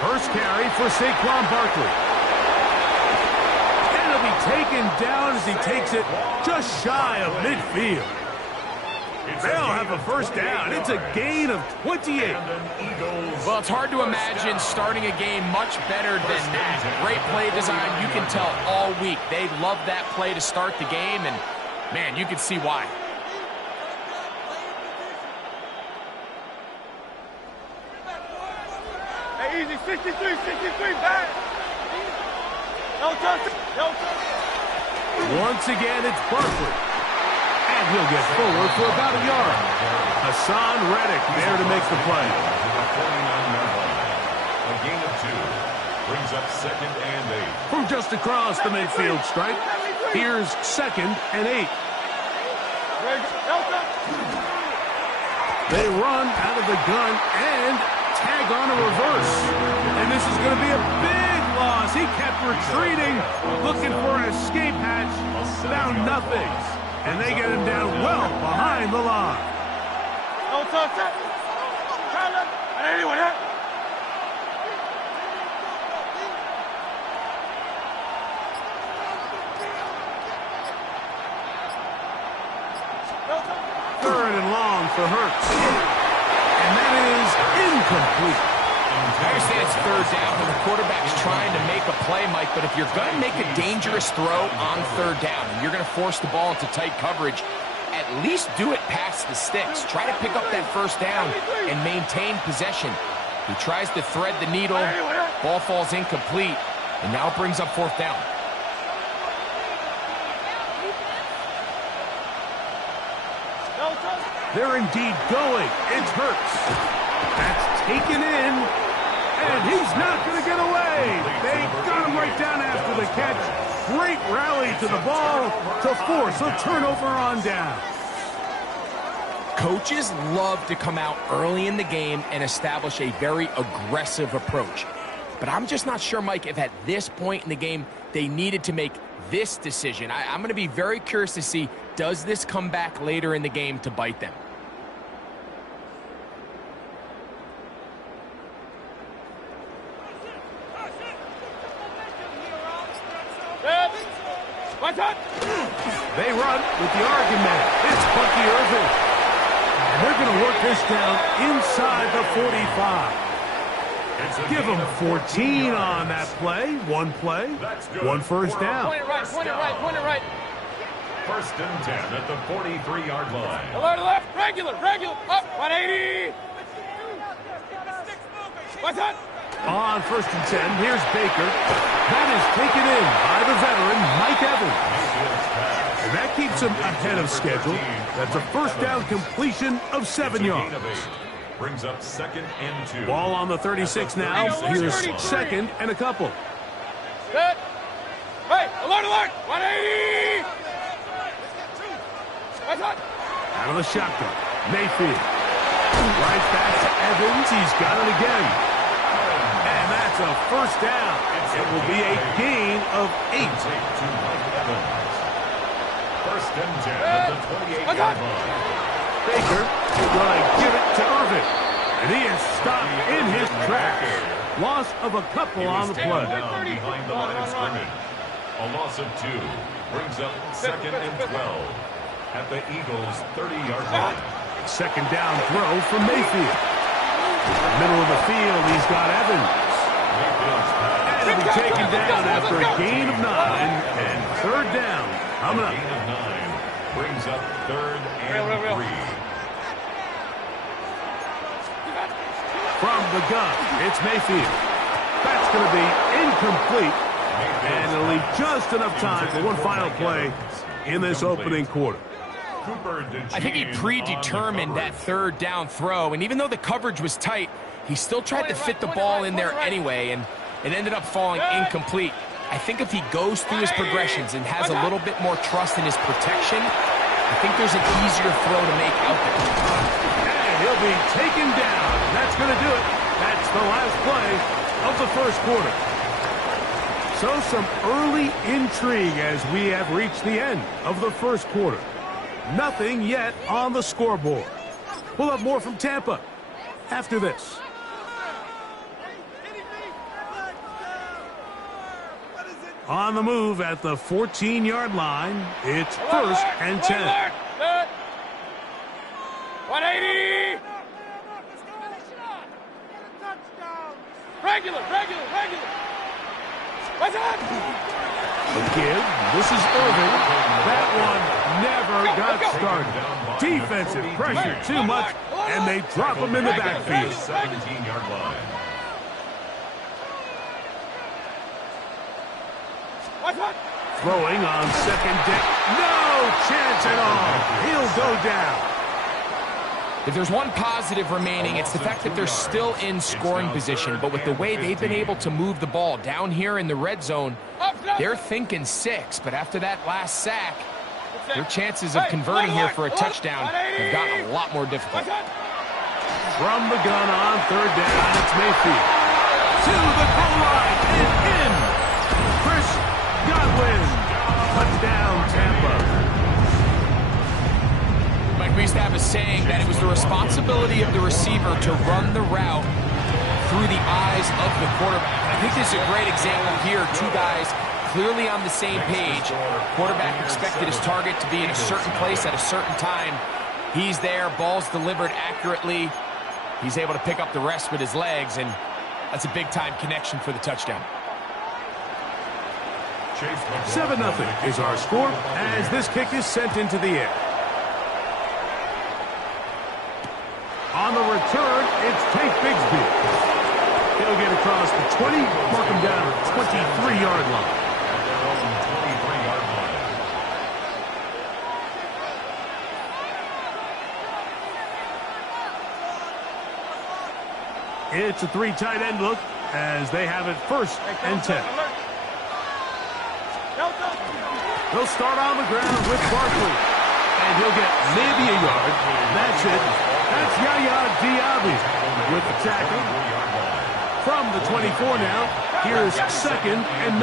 First carry for Saquon Barkley. And he'll be taken down as he takes it just shy of midfield. They'll have a first down. It's a gain of 28. Well, it's hard to imagine starting a game much better than that. Great play design. You can tell all week. They love that play to start the game, and, man, you can see why. Hey, easy, 63, back. No touch. Once again, it's Barkley. And he'll get forward for about a yard. Hassan Reddick there to make the play. A gain of 2. Brings up 2nd and 8. From just across the midfield stripe, here's 2nd and 8. They run out of the gun and tag on a reverse. And this is going to be a big loss. He kept retreating, looking for an escape hatch, found nothing. And they get him down well behind the line. No touch. Anyone here? Third and long for Hurts. And that is incomplete. I understand it's third down, and the quarterback's trying to make a play, Mike, but if you're going to make a dangerous throw on third down, and you're going to force the ball into tight coverage, at least do it past the sticks. Try to pick up that first down and maintain possession. He tries to thread the needle, ball falls incomplete, and now it brings up 4th down. They're indeed going. It's Hurts. That's taken in. And he's not going to get away. They got him right down after the catch. Great rally to the ball to force a turnover on down. Coaches love to come out early in the game and establish a very aggressive approach. But I'm just not sure, Mike, if at this point in the game they needed to make this decision. I'm going to be very curious to see, does this come back later in the game to bite them? They run with the argument. It's Bucky Irving. And they're going to work this down inside the 45. Give them 14 on that play. One play, one first down. Point it right. 1st and 10 at the 43-yard line. Alert, left, regular, up, 180. What's that? On 1st and 10, here's Baker. That is taken in by the veteran, Mike Evans. And that keeps him ahead of schedule. That's a first down completion of 7 yards. Brings up 2nd and 2. Ball on the 36 now. Here's 2nd and a couple. Set. Hey, alert, 180. What's that? Out of the shotgun, Mayfield. Right back to Evans. He's got it again. And that's a first down. It will be a gain of 8. 1st and 10 at the 28-yard line. Baker going to give it to Irving. And he is stopped in his tracks. Loss of a couple on the play. Down behind the line of scrimmage. A loss of 2 brings up 2nd and 12 at the Eagles' 30-yard line. Second down throw from Mayfield. In the middle of the field, he's got Evans. And he'll be taken down after a gain of 9 and third down. Coming up. Gain of 9 brings up 3rd and 3. From the gun, it's Mayfield. That's going to be incomplete. And it'll leave just enough time for one final play in this opening quarter. I think he predetermined that third down throw, and even though the coverage was tight, he still tried to fit the ball in there anyway, and it ended up falling incomplete. I think if he goes through his progressions and has a little bit more trust in his protection, I think there's an easier throw to make out there. And he'll be taken down. That's going to do it. That's the last play of the first quarter. So some early intrigue as we have reached the end of the first quarter. Nothing yet on the scoreboard. We'll have more from Tampa after this. On the move at the 14-yard line. It's first and 10. 180. Regular. What's that? The kid, this is Irving. That one never got started. Defensive pressure too much, and they drop him in the backfield. 17-yard line. What's that? Throwing on second down. No chance at all. He'll go down. If there's one positive remaining, it's the fact that they're still in scoring position. But with the way they've been able to move the ball down here in the red zone, they're thinking 6. But after that last sack, their chances of converting here for a touchdown have gotten a lot more difficult. From the gun on third down, it's Mayfield. To the goal line and in. Chris Godwin. Touchdown, Tampa. Mike, we used to have a saying that it was the responsibility of the receiver to run the route through the eyes of the quarterback. I think this is a great example here. Two guys clearly on the same page. Quarterback expected his target to be in a certain place at a certain time. He's there, ball's delivered accurately. He's able to pick up the rest with his legs, and that's a big-time connection for the touchdown. 7-0 is our score as this kick is sent into the air. On the return, it's Tank Bigsby. He'll get across the 20, mark him down at the 23-yard line. It's a 3 tight end look as they have it first and 10. They'll start on the ground with Barkley. And he'll get maybe a yard. That's it. That's Yaya Diaby with the tackle. From the 24 now, here's second and 9.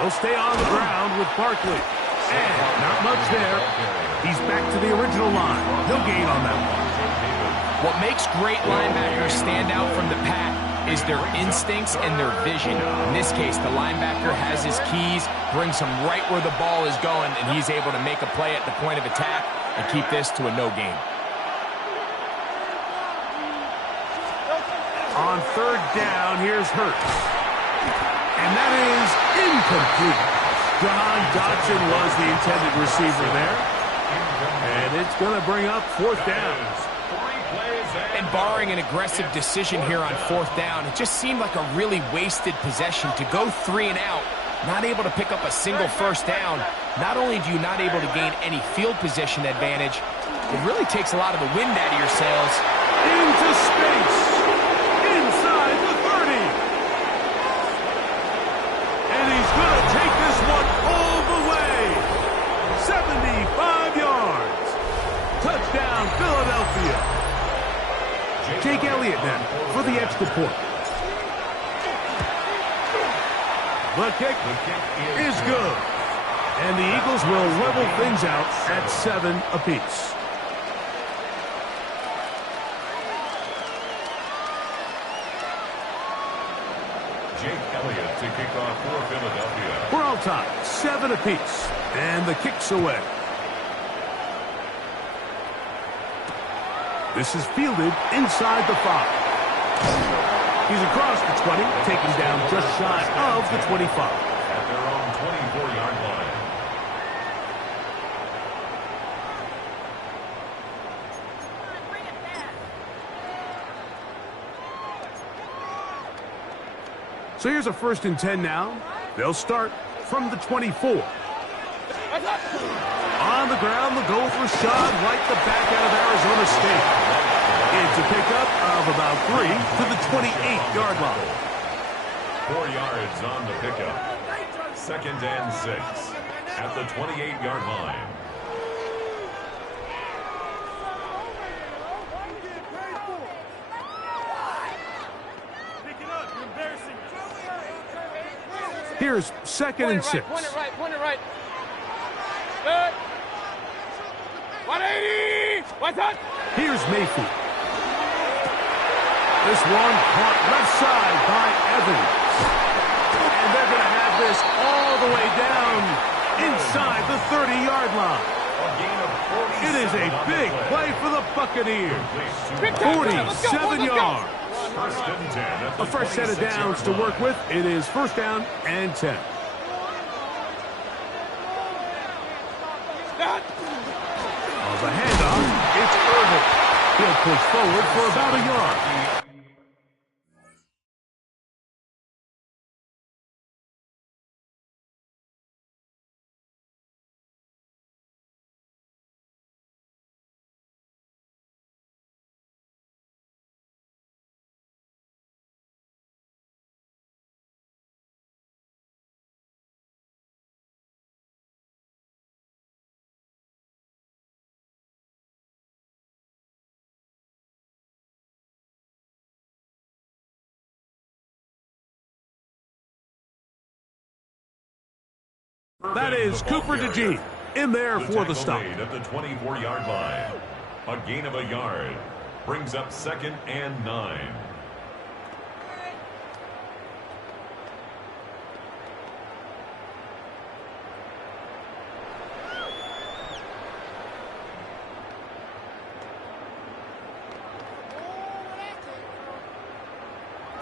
They'll stay on the ground with Barkley. And not much there. He's back to the original line. No gain on that one. What makes great linebackers stand out from the pack is their instincts and their vision. In this case, the linebacker has his keys, brings him right where the ball is going, and he's able to make a play at the point of attack and keep this to a no gain. On third down, here's Hurts. And that is incomplete. John Dodson was the intended receiver there. And it's going to bring up fourth down. And barring an aggressive decision here on fourth down, it just seemed like a really wasted possession to go 3 and out, not able to pick up a single first down. Not only do you not able to gain any field position advantage, it really takes a lot of the wind out of your sails. Into space. Inside the 30. And he's going to take this one all the way. 75 yards. Touchdown, Philadelphia. Jake Elliott now for the extra point. The kick is good. And the Eagles will level things out at 7 apiece. Jake Elliott to kick off for Philadelphia. We're all tied, 7 apiece. And the kick's away. This is fielded inside the 5. He's across the 20, taken down just shy of the 25. At their own 24-yard line. So here's a first and 10 now. They'll start from the 24. On the ground, they'll go with Rashad White, the back out of Arizona State. It's a pickup of about 3 to the 28-yard line. 4 yards on the pickup. Second and 6 at the 28-yard line. Here's second and 6. Point it right. Good. 180. What's that? Here's Mayfield. This one caught left side by Evans. And they're going to have this all the way down inside the 30-yard line. It is a big play for the Buccaneers. 47 yards. A fresh set of downs to work with. It is first down and 10. On the handoff, it's Irvin. He'll push forward for about a yard. That is Cooper DeGene in there for the stop. At the 24-yard line. A gain of a yard. Brings up 2nd and 9.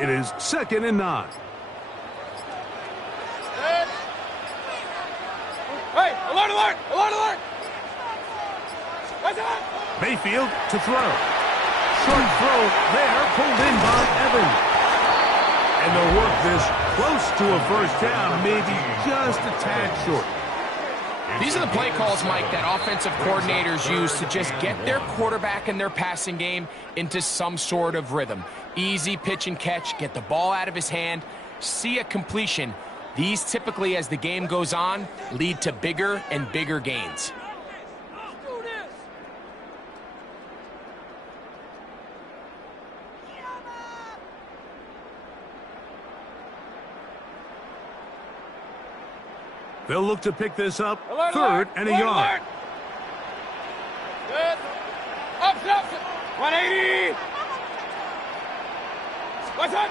It is 2nd and 9. Hey, alert, alert, alert, alert! What's that? Mayfield to throw. Short throw there, pulled in by Evans. And they'll work this close to a first down, maybe just a tad short. These are the play calls, Mike, that offensive coordinators use to just get their quarterback and their passing game into some sort of rhythm. Easy pitch and catch, get the ball out of his hand, see a completion. These typically, as the game goes on, lead to bigger and bigger gains. They'll look to pick this up, Alert, 3rd alert, and a alert, yard. alert. Good. Up, 180. What's up?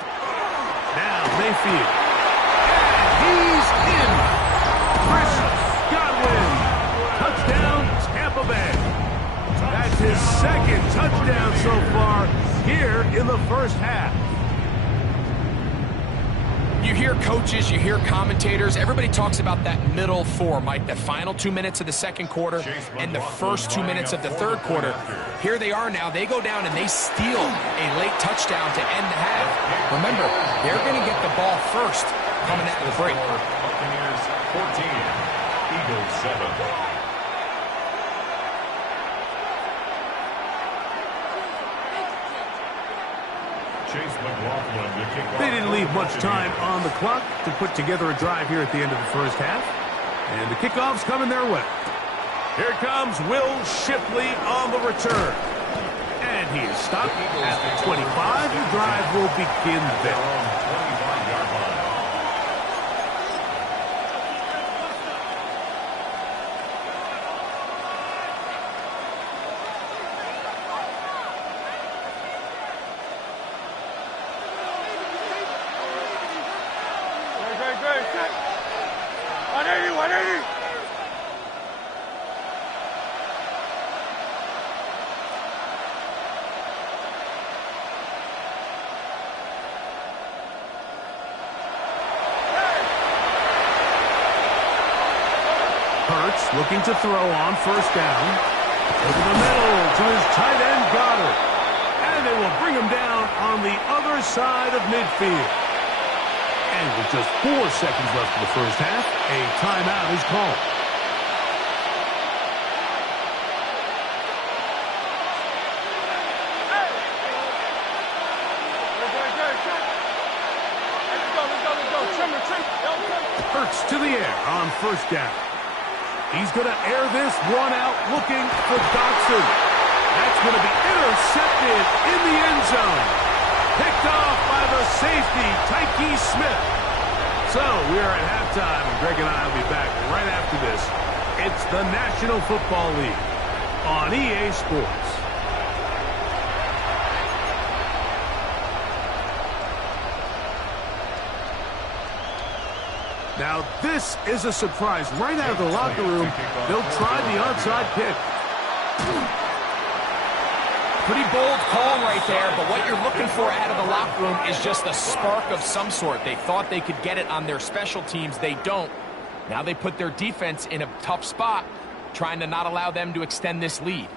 Now Mayfield. And he's in. Chris Godwin. Touchdown, Tampa Bay. That's his 2nd touchdown so far here in the first half. You hear coaches, you hear commentators, everybody talks about that middle 4, Mike, the final 2 minutes of the 2nd quarter and the first 2 minutes of the 3rd quarter. Here they are now. They go down and they steal a late touchdown to end the half. Remember, they're going to get the ball first coming out of the break. Buccaneers 14, Eagles 7. They didn't leave much time on the clock to put together a drive here at the end of the first half. And the kickoff's coming their way. Here comes Will Shipley on the return. And he is stopped at the 25. The drive will begin there. Good, good. 180, 180. Hurts looking to throw on first down. Over the middle to his tight end, Goddard. And they will bring him down on the other side of midfield. And with just 4 seconds left in the first half, a timeout is called. Hurts to the air on first down. He's going to air this one out looking for Dotson. That's going to be intercepted in the end zone. Picked off by the safety, Tyke Smith. So we are at halftime, and Greg and I will be back right after this. It's the National Football League on EA Sports. Now, this is a surprise. Right out of the locker room, they'll try the onside kick. Pretty bold call right there, but what you're looking for out of the locker room is just a spark of some sort. They thought they could get it on their special teams. They don't. Now they put their defense in a tough spot, trying to not allow them to extend this lead.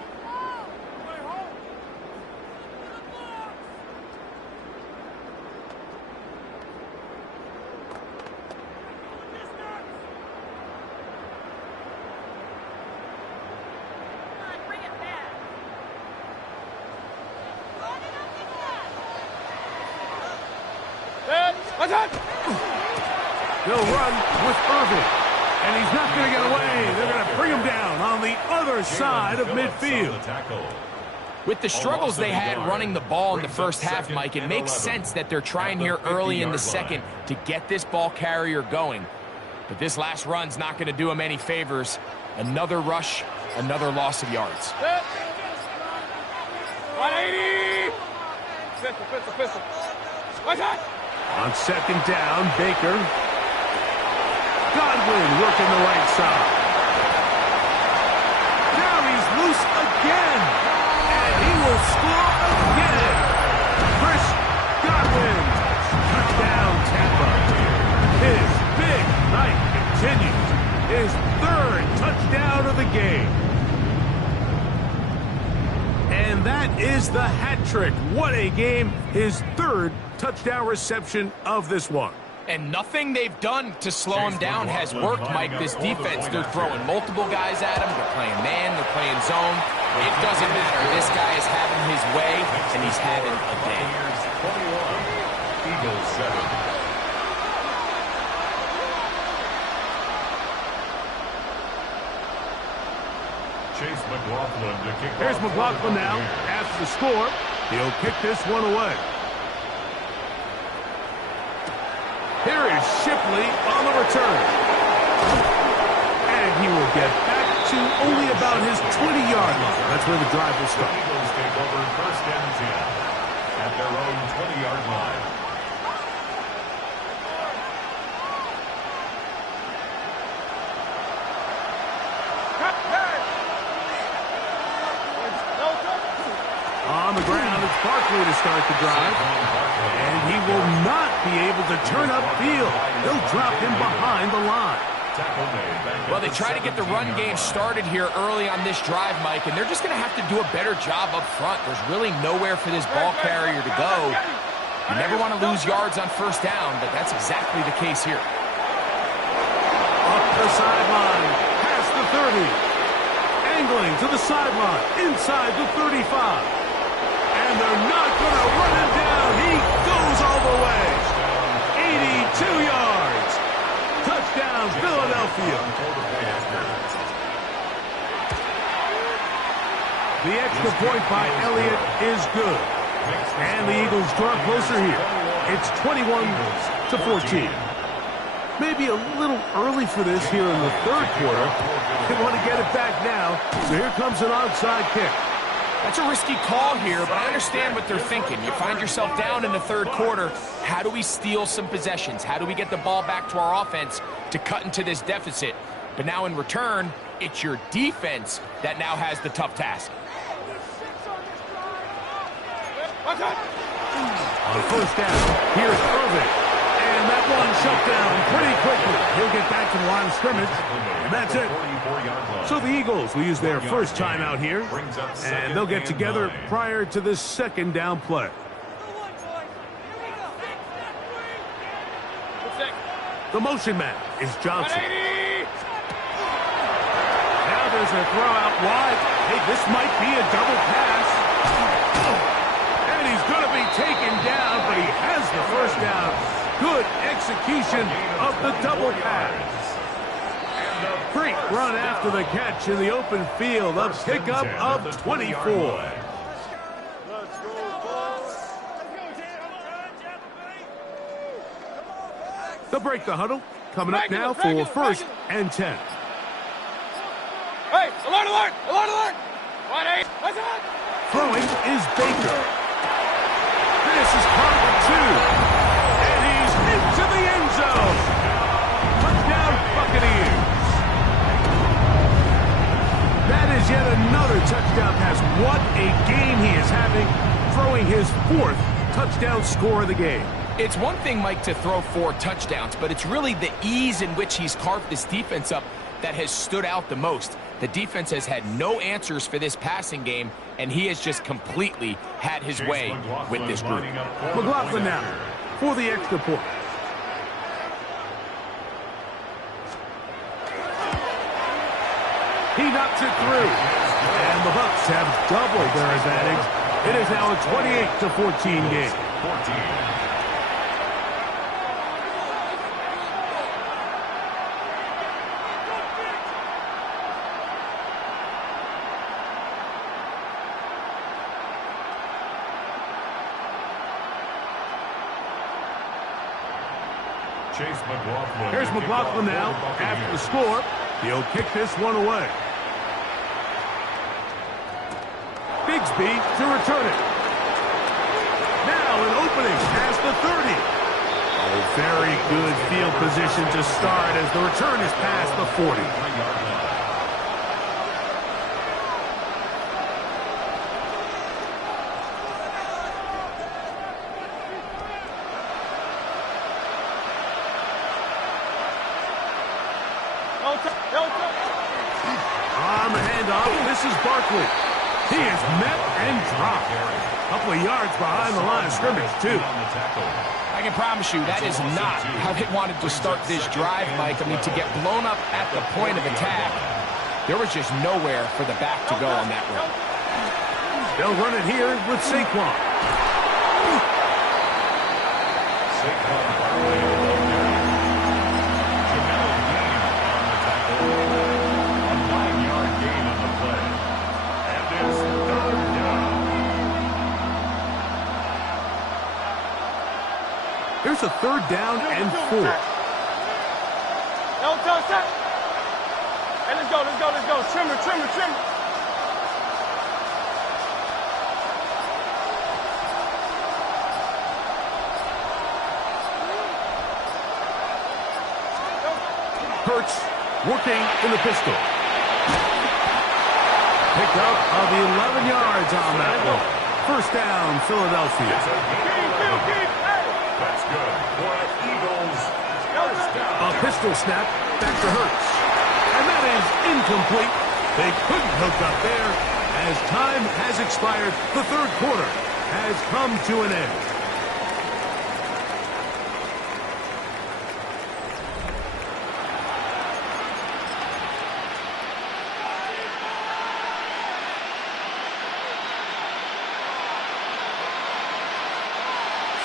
They'll run with Irving, and he's not going to get away. They're going to bring him down on the other side of midfield. With the struggles they had running the ball in the first half, Mike, it makes sense that they're trying here early in the second to get this ball carrier going. But this last run's not going to do him any favors. Another rush, another loss of yards. 180! Pistol. On second down, Baker. Godwin working the right side. Now he's loose again. And he will score again. Chris Godwin. Touchdown, Tampa. His big night continues. His third touchdown of the game. And that is the hat trick. What a game. His third touchdown reception of this one. And nothing they've done to slow him down has worked, Mike. This defense, they're throwing multiple guys at him. They're playing man, they're playing zone. It doesn't matter. This guy is having his way, and he's having a day. 21, Eagles 7. Chase McLaughlin to kick Here's off. McLaughlin now. After the score, he'll kick this one away. Here is Shipley on the return. And he will get back to only about his 20-yard line. That's where the drive will start. The Eagles take over first and 10 at their own 20-yard line. On the ground, it's Barkley to start the drive. And he will not be able to turn upfield. They'll drop him behind the line. Well, they try to get the run game started here early on this drive, Mike, and they're just going to have to do a better job up front. There's really nowhere for this ball carrier to go. You never want to lose yards on first down, but that's exactly the case here. Up the sideline, past the 30. Angling to the sideline, inside the 35. And they're not going to run him down. He goes all the way. 82 yards. Touchdown, Philadelphia. The extra point by Elliott is good. And the Eagles draw closer here. It's 21-14. Maybe a little early for this here in the third quarter. They want to get it back now. So here comes an onside kick. That's a risky call here, but I understand what they're thinking. You find yourself down in the third quarter. How do we steal some possessions? How do we get the ball back to our offense to cut into this deficit? But now in return, it's your defense that now has the tough task. On first down, here's Irving. And that one shut down pretty quickly. He'll get back to the line of scrimmage. And that's it. So the Eagles will use their first timeout here. And they'll get together prior to this second down play. The motion man is Johnson. Now there's a throw out wide. Hey, this might be a double pass. And he's going to be taken down, but he has the first down. Good execution of the double pass. Great run after the catch in the open field. A pickup of 24. They'll break the huddle. Coming up now for first and 10. Hey, alert, alert, alert, alert! 1-8, what's that? Throwing is Baker. This is Carter 2. And he's into the end zone. touchdown pass. What a game he is having, throwing his 4th touchdown score of the game. It's one thing, Mike, to throw 4 touchdowns, but it's really the ease in which he's carved this defense up that has stood out the most. The defense has had no answers for this passing game, and he has just completely had his way with this group. McLaughlin now for the extra point. He knocks it through. And the Bucs have doubled their advantage. It is now a 28-14 game. Here's McLaughlin now after the score. He'll kick this one away. Bigsby to return it. Now an opening past the 30. Oh, very good field position to start as the return is past the 40. On the handoff, this is Barkley. He is met and dropped. A couple of yards behind the line of scrimmage, too. I can promise you that is not how they wanted to start this drive, Mike. I mean, to get blown up at the point of attack, there was just nowhere for the back to go on that run. They'll run it here with Saquon. Here's a 3rd down and 4. Hey, let's go. Trimmer. Hurts working in the pistol. Pick up of 11 yards on that one. 1st down, Philadelphia. That's good for an Eagles first down. A pistol snap back to Hurts. And that is incomplete. They couldn't hook up there as time has expired. The 3rd quarter has come to an end.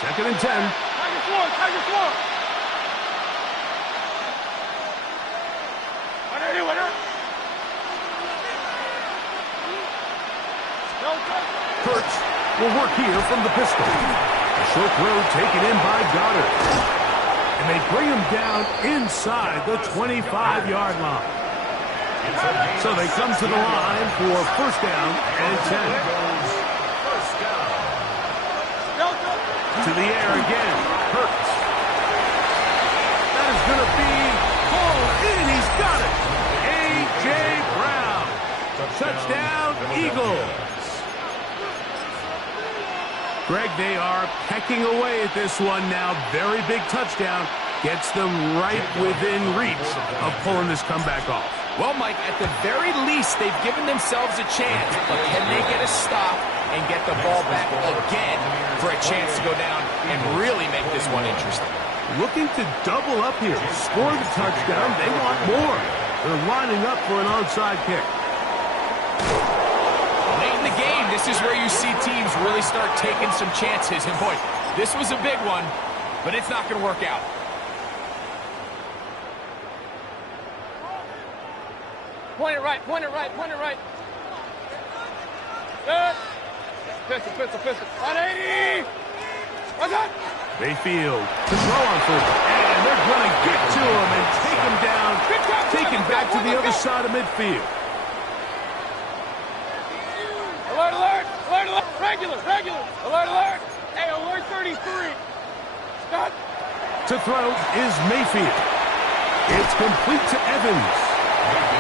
Second and 10. Tigers one. Hurts will work here from the pistol. A short throw taken in by Goddard. And they bring him down inside the 25-yard line. So they come to the line for 1st down and 10. To the air again. Hurts. That is going to be hauled in. He's got it. A.J. Brown. Touchdown, Eagles. Greg, they are pecking away at this one now. Very big touchdown. Gets them right within reach of pulling this comeback off. Well, Mike, at the very least, they've given themselves a chance. But can they get a stop and get the ball back again for a chance to go down and really make this one interesting? Looking to double up here. Score the touchdown. They want more. They're lining up for an onside kick. Late in the game, this is where you see teams really start taking some chances. And, boy, this was a big one, but it's not going to work out. Point it right. Good. Pistol. 180. What's that? Mayfield to throw on foot. And they're going to get to him and take him down. Take him back to the other side of midfield. Alert. Regular. Alert. Hey, alert 33. Stop. To throw is Mayfield. It's complete to Evans.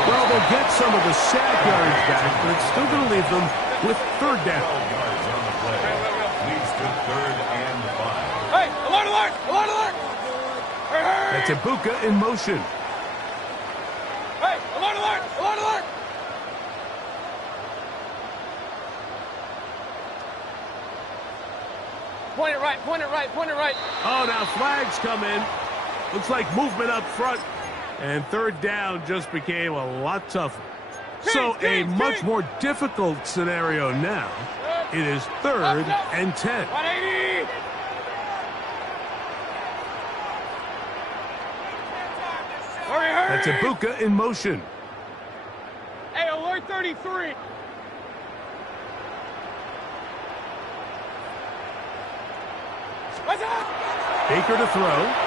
Well, they'll get some of the sack yards back, but it's still going to leave them with third down. 12 yards on the play. Leads to 3rd and 5. Hey, alert, alert, alert, alert. Hey, hey. That's Ibuka in motion. Hey, alert, alert, alert, alert. Point it right, point it right, point it right. Oh, now flags come in. Looks like movement up front. And third down just became a lot tougher. So a much more difficult scenario now. It is 3rd and 10. 180. Hurry, hurry. That's Ibuka in motion. Hey, alert 33. What's up? Baker to throw.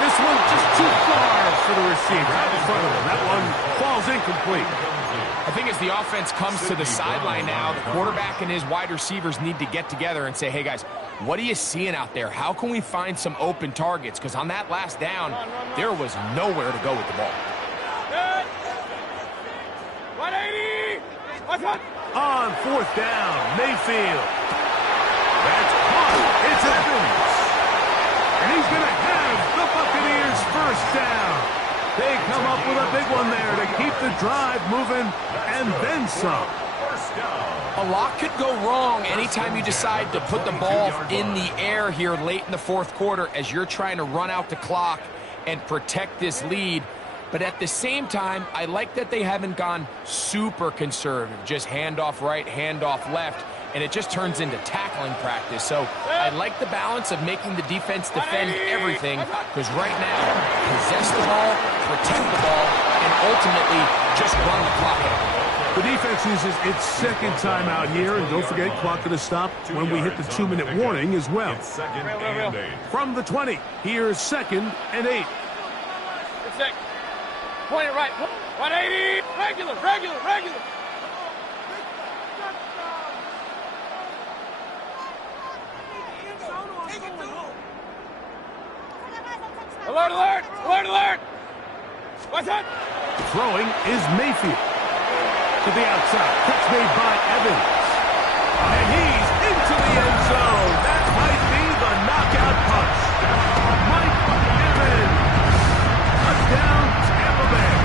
This one just too far for the receiver. Out in front of him. That one falls incomplete. I think as the offense comes to the sideline now, the quarterback and his wide receivers need to get together and say, hey, guys, what are you seeing out there? How can we find some open targets? Because on that last down, there was nowhere to go with the ball. Good. 180. What's up? On 4th down, Mayfield. That's caught. It's Evans. And he's going to have the Buccaneers first down. They come up with a big one there to keep the drive moving and then some. First down. A lot could go wrong anytime you decide to put the ball in the air here late in the 4th quarter as you're trying to run out the clock and protect this lead. But at the same time, I like that they haven't gone super conservative, just handoff right, handoff left, and it just turns into tackling practice. So I like the balance of making the defense defend everything, because right now, possess the ball, protect the ball, and ultimately just run the clock out. The defense uses its 2nd timeout here, and don't forget, clock going to stop when we hit the 2-minute warning as well. It's 2nd and 8. From the 20, here's 2nd and 8. It's sick. Point it right. 180. Regular, regular, regular. Alert, alert, alert, alert. What's that? Throwing is Mayfield. To the outside. Catch made by Evans. And he's into the end zone. That might be the knockout punch. Mike Evans. Touchdown, Tampa Bay.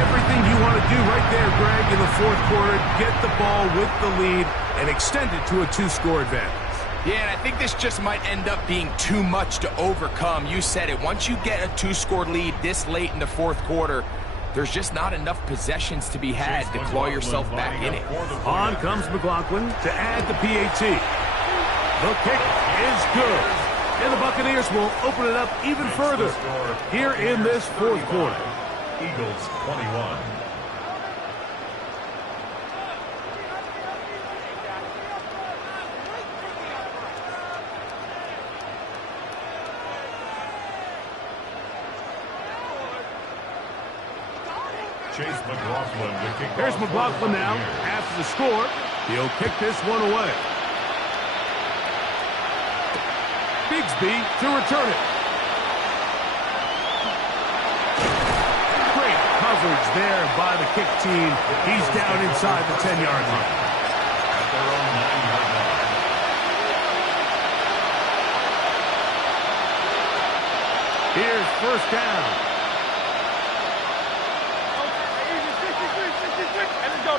Everything you want to do right there, Greg, in the 4th quarter. Get the ball with the lead and extend it to a 2-score advantage. Yeah, and I think this just might end up being too much to overcome. You said it. Once you get a 2-score lead this late in the 4th quarter, there's just not enough possessions to be had to claw yourself back in it. On comes McLaughlin to add the PAT. The kick is good. And the Buccaneers will open it up even further here in this 4th quarter. Eagles 21. Chase McLaughlin to kick Here's off McLaughlin now. After the score, he'll kick this one away. Bigsby to return it. Great coverage there by the kick team. He's down inside the 10-yard line. At their own 9-yard line. Here's first down. And then go.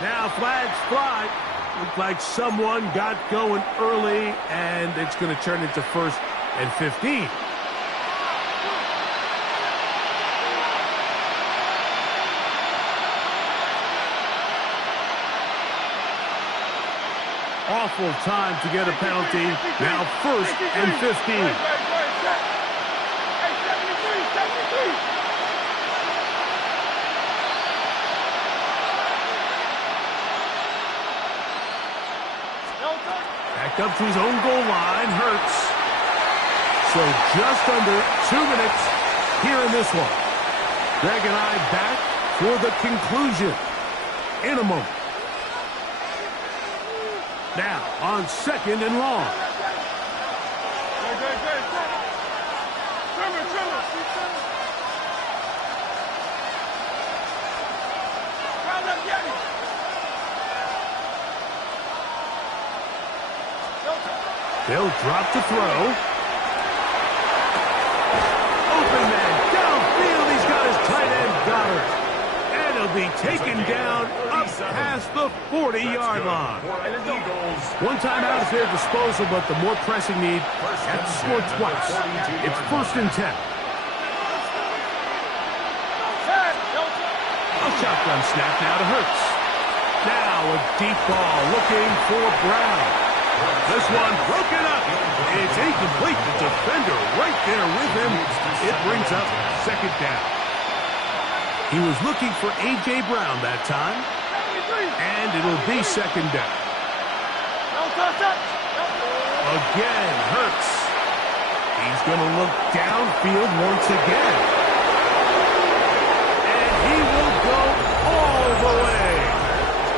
Now flags fly. Looks like someone got going early, and it's going to turn into 1st and 15. Awful time to get a penalty. Now 1st and 15. back up to his own goal line. Hurts. So just under 2 minutes here in this one. Greg and I back for the conclusion in a moment. Now on 2nd and long. They'll drop to throw. Open man downfield. He's got his tight end Goddard. And he'll be taken down up past the 40-yard line. One timeout at their disposal, but the more pressing need has to score twice. It's 1st and 10. A shotgun snap now to Hurts. Now a deep ball looking for Brown. This one broken up. It's incomplete. The defender right there with him. It brings up 2nd down. He was looking for A.J. Brown that time. And it'll be 2nd down. Again, Hurts. He's going to look downfield once again. And he will go all the way.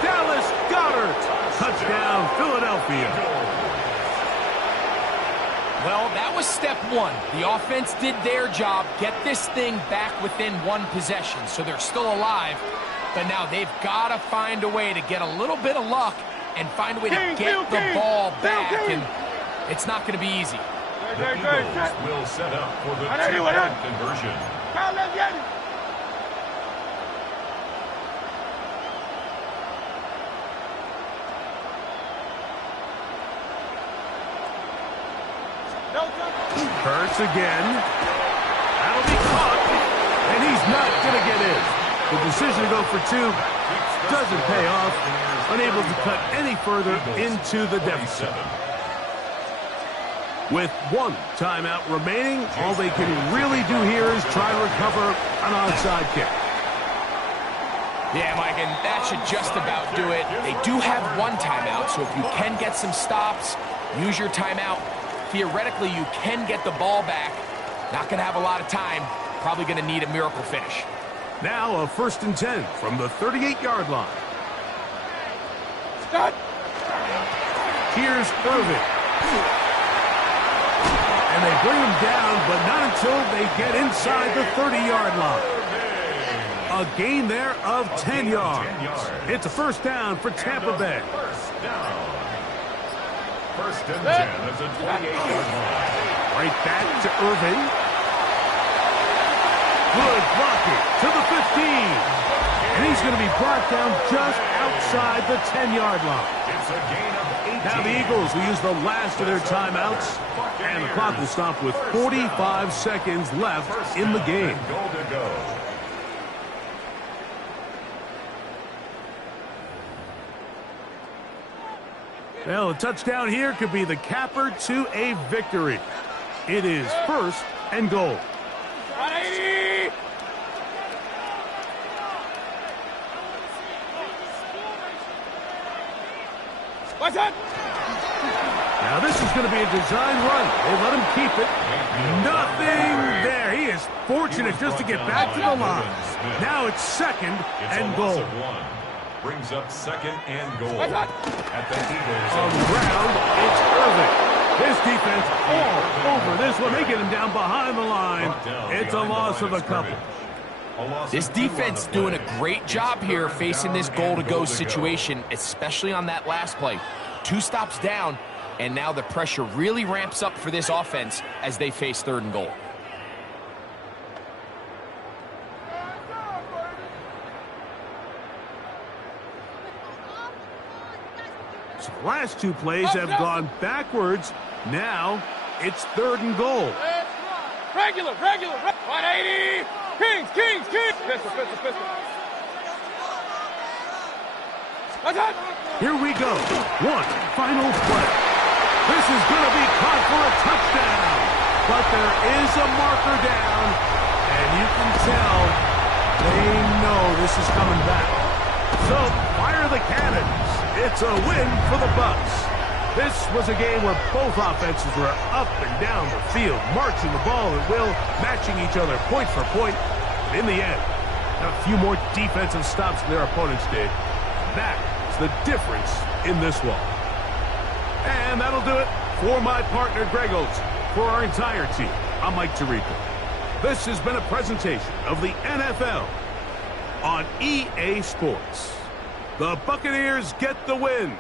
Dallas Goedert. Touchdown, Philadelphia. Well, that was step 1. The offense did their job, get this thing back within 1 possession, so they're still alive. But now they've got to find a way to get a little bit of luck and find a way to get the ball back, and it's not going to be easy. The Eagles will set up for the 2-point conversion. Hurts again. That'll be caught. And he's not going to get in. The decision to go for 2 doesn't pay off. Unable to cut any further into the deficit. With 1 timeout remaining, all they can really do here is try to recover an onside kick. Yeah, Mike, and that should just about do it. They do have 1 timeout, so if you can get some stops, use your timeout. Theoretically, you can get the ball back. Not going to have a lot of time. Probably going to need a miracle finish. Now a 1st and 10 from the 38-yard line. Start. Here's Irvin. And they bring him down, but not until they get inside the 30-yard line. A gain there of 10 yards. It's a 1st down for Tampa Bay. 1st down. 1st and 10 at the 28-yard line. Right back to Irvin. Good blocking to the 15. And he's going to be brought down just outside the 10-yard line. It's a gain of 18. Now the Eagles will use the last of their timeouts. And the clock will stop with 45 seconds left in the game. Goal to go. Well, a touchdown here could be the capper to a victory. It is 1st and goal. 180. What's that? Now this is going to be a design run. They let him keep it. Nothing there. He is fortunate just to get back to the line. Now it's 2nd and goal. Brings up 2nd and goal. What's that? At the Eagles. On the ground, it's Irvin. This defense all over this one. They get him down behind the line. It's a loss of a couple. This defense doing a great job here facing this goal-to-go situation, especially on that last play. 2 stops down, and now the pressure really ramps up for this offense as they face 3rd and goal. So the last 2 plays have gone backwards. Now it's 3rd and goal. Regular. 180. Kings. Pistol. What's that? Here we go. 1 final play. This is going to be caught for a touchdown. But there is a marker down, and you can tell they know this is coming back. So fire the cannons. It's a win for the Bucs. This was a game where both offenses were up and down the field, marching the ball at will, matching each other point for point. And in the end, a few more defensive stops than their opponents did. That is the difference in this one. And that'll do it for my partner, Greg Olson. For our entire team, I'm Mike Tirico. This has been a presentation of the NFL on EA Sports. The Buccaneers get the win,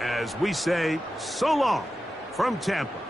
as we say so long from Tampa.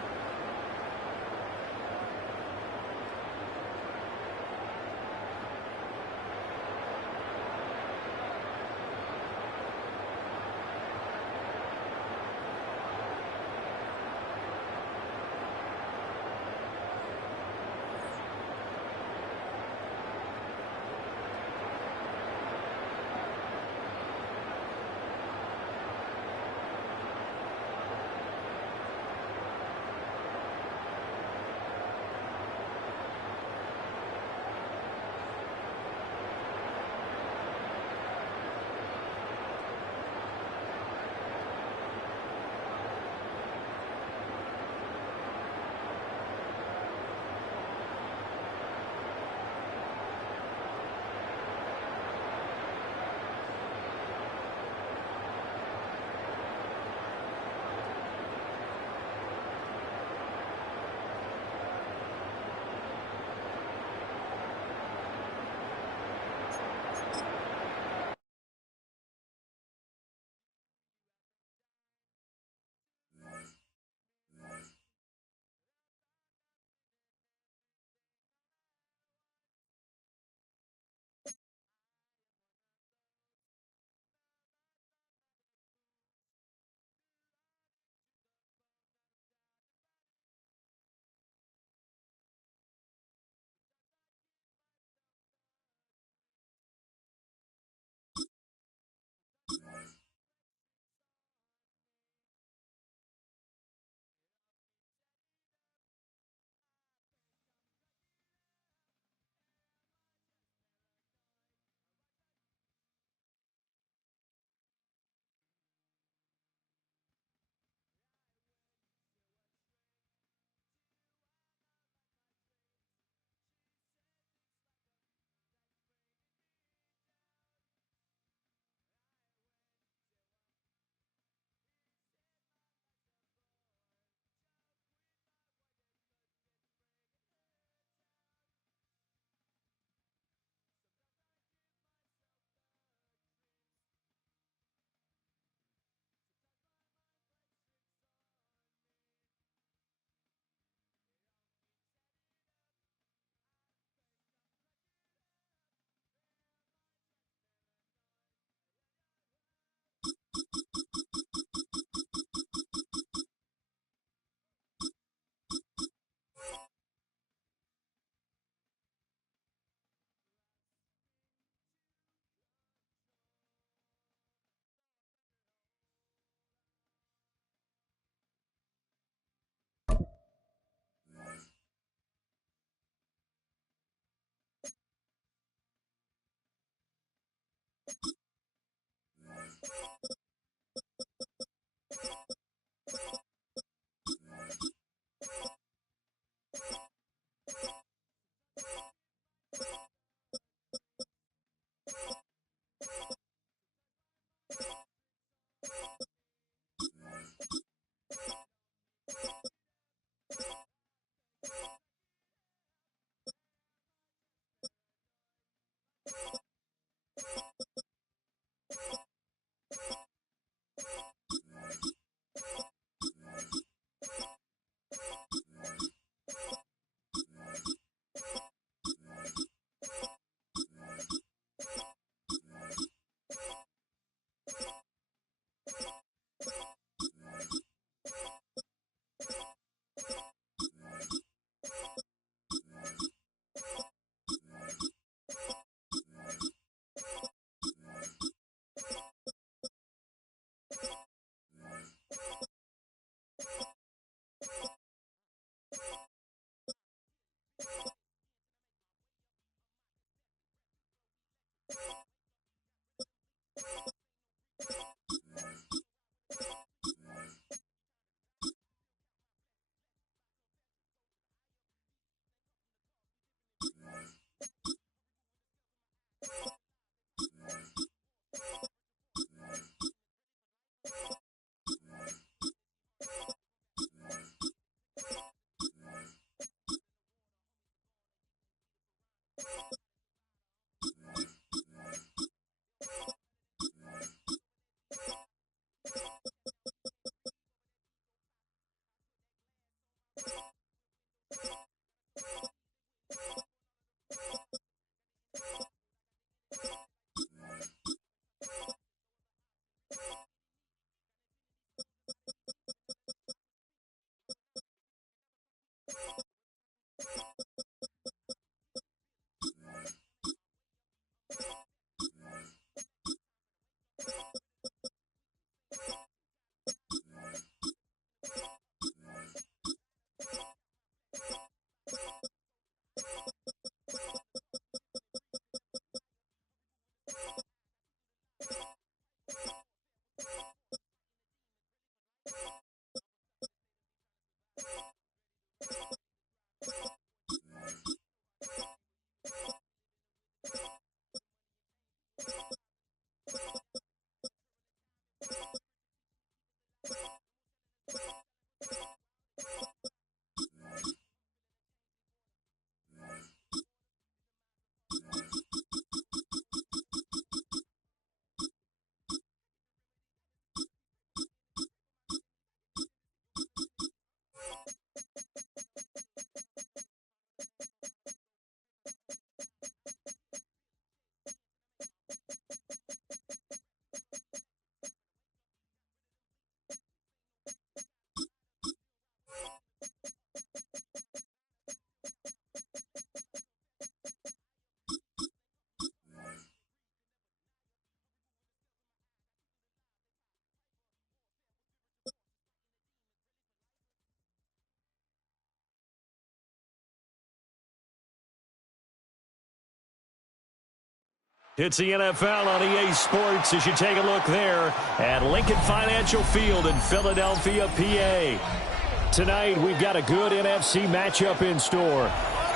It's the NFL on EA Sports as you take a look there at Lincoln Financial Field in Philadelphia, PA. Tonight, we've got a good NFC matchup in store,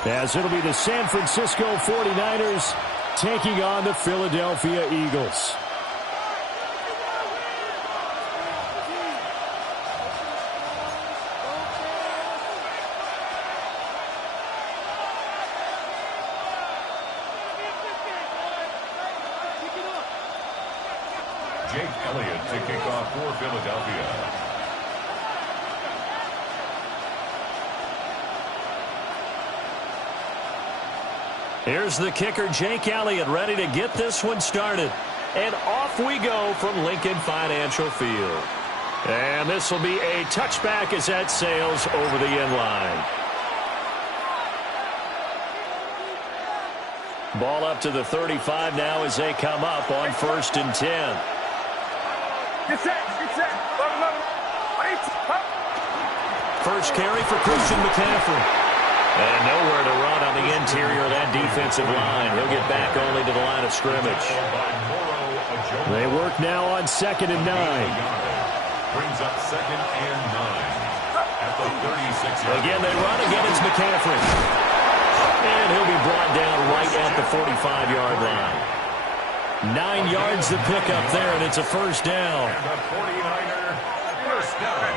as it'll be the San Francisco 49ers taking on the Philadelphia Eagles. To kick off for Philadelphia. Here's the kicker, Jake Elliott, ready to get this one started. And off we go from Lincoln Financial Field. And this will be a touchback as that sails over the end line. Ball up to the 35 now as they come up on 1st and 10. First carry for Christian McCaffrey. And nowhere to run on the interior of that defensive line. He'll get back only to the line of scrimmage. They work now on 2nd and 9. Brings up 2nd and 9. At the 36. Again, they run. Again, it's McCaffrey. And he'll be brought down right at the 45-yard line. 9 yards to pick up there, and it's a first down. And the 49er first down.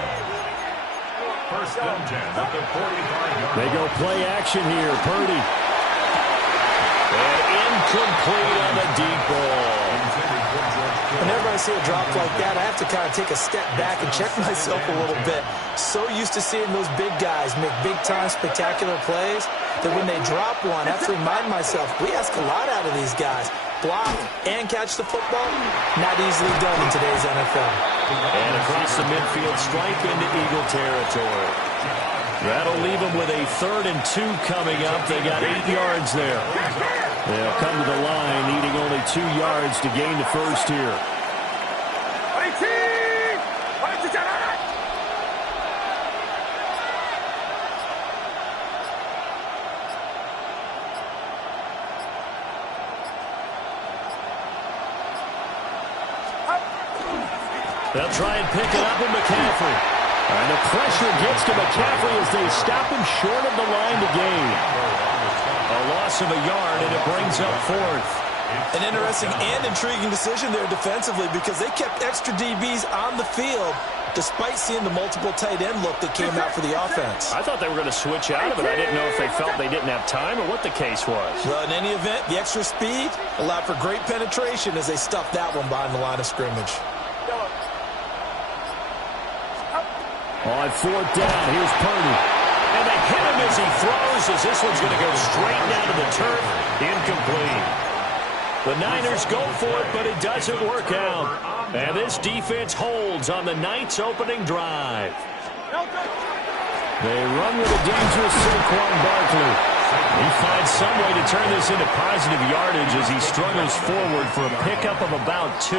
First down 10 at the 45-yard line. They go play action here. Purdy. And incomplete on the deep ball. Whenever I see a drop like that, I have to kind of take a step back and check myself a little bit. So used to seeing those big guys make big-time spectacular plays that when they drop one, I have to remind myself, we ask a lot out of these guys. Block and catch the football, not easily done in today's NFL. And across the midfield stripe into Eagle territory. That'll leave them with a 3rd and 2 coming up. They got 8 yards there. They'll come to the line, needing only 2 yards to gain the first here. They'll try and pick it up with McCaffrey. And the pressure gets to McCaffrey as they stop him short of the line to gain. A loss of a yard, and it brings up fourth. An interesting and intriguing decision there defensively because they kept extra DBs on the field despite seeing the multiple tight end look that came out for the offense. I thought they were going to switch out of it. I didn't know if they felt they didn't have time or what the case was. Well, in any event, the extra speed allowed for great penetration as they stuffed that one behind the line of scrimmage. On fourth down, here's Purdy. And they hit him as he throws, as this one's going to go straight down to the turf. Incomplete. The Niners go for it, but it doesn't work out. And this defense holds on the Knights' opening drive. They run with a dangerous Saquon Barkley. He finds some way to turn this into positive yardage as he struggles forward for a pickup of about 2.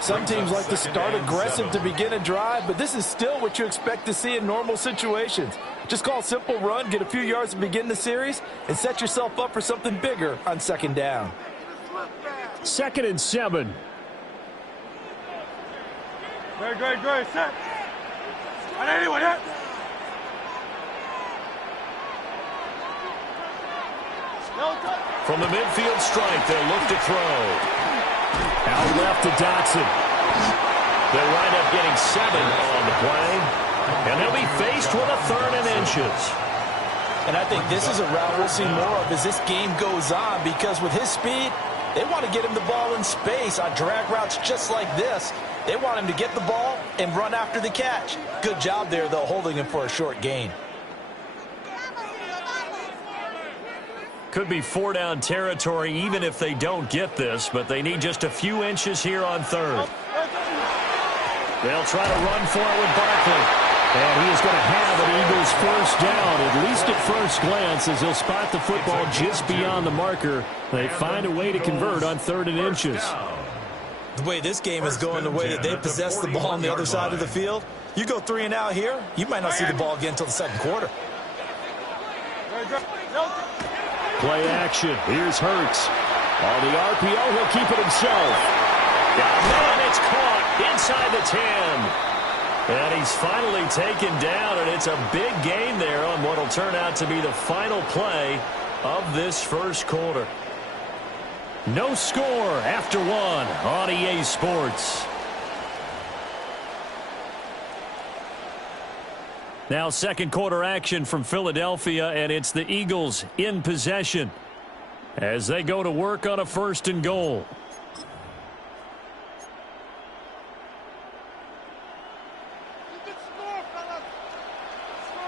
Some teams like to start aggressive to begin a drive, but this is still what you expect to see in normal situations. Just call a simple run, get a few yards to begin the series, and set yourself up for something bigger on second down. 2nd and 7. Great, set. On anyone, hit. From the midfield stripe, they'll look to throw. Out left to Dotson. They'll wind up getting 7 on the play. And they'll be faced with a 3rd and inches. And I think this is a route we'll see more of as this game goes on because with his speed, they want to get him the ball in space on drag routes just like this. They want him to get the ball and run after the catch. Good job there, though, holding him for a short gain. Could be 4-down territory even if they don't get this, but they need just a few inches here on 3rd. They'll try to run for it with Barkley. And he is going to have an Eagles first down, at least at first glance, as he'll spot the football just beyond the marker. They find a way to convert on 3rd and inches. The way this game is going, the way that they possess the ball on the other side of the field, you go 3 and out here, you might not see the ball again until the 2nd quarter. Play action. Here's Hurts. On the RPO, he'll keep it himself. And then it's caught inside the 10. And he's finally taken down, and it's a big gain there on what will turn out to be the final play of this first quarter. No score after 1 on EA Sports. Now 2nd quarter action from Philadelphia, and it's the Eagles in possession as they go to work on a 1st and goal.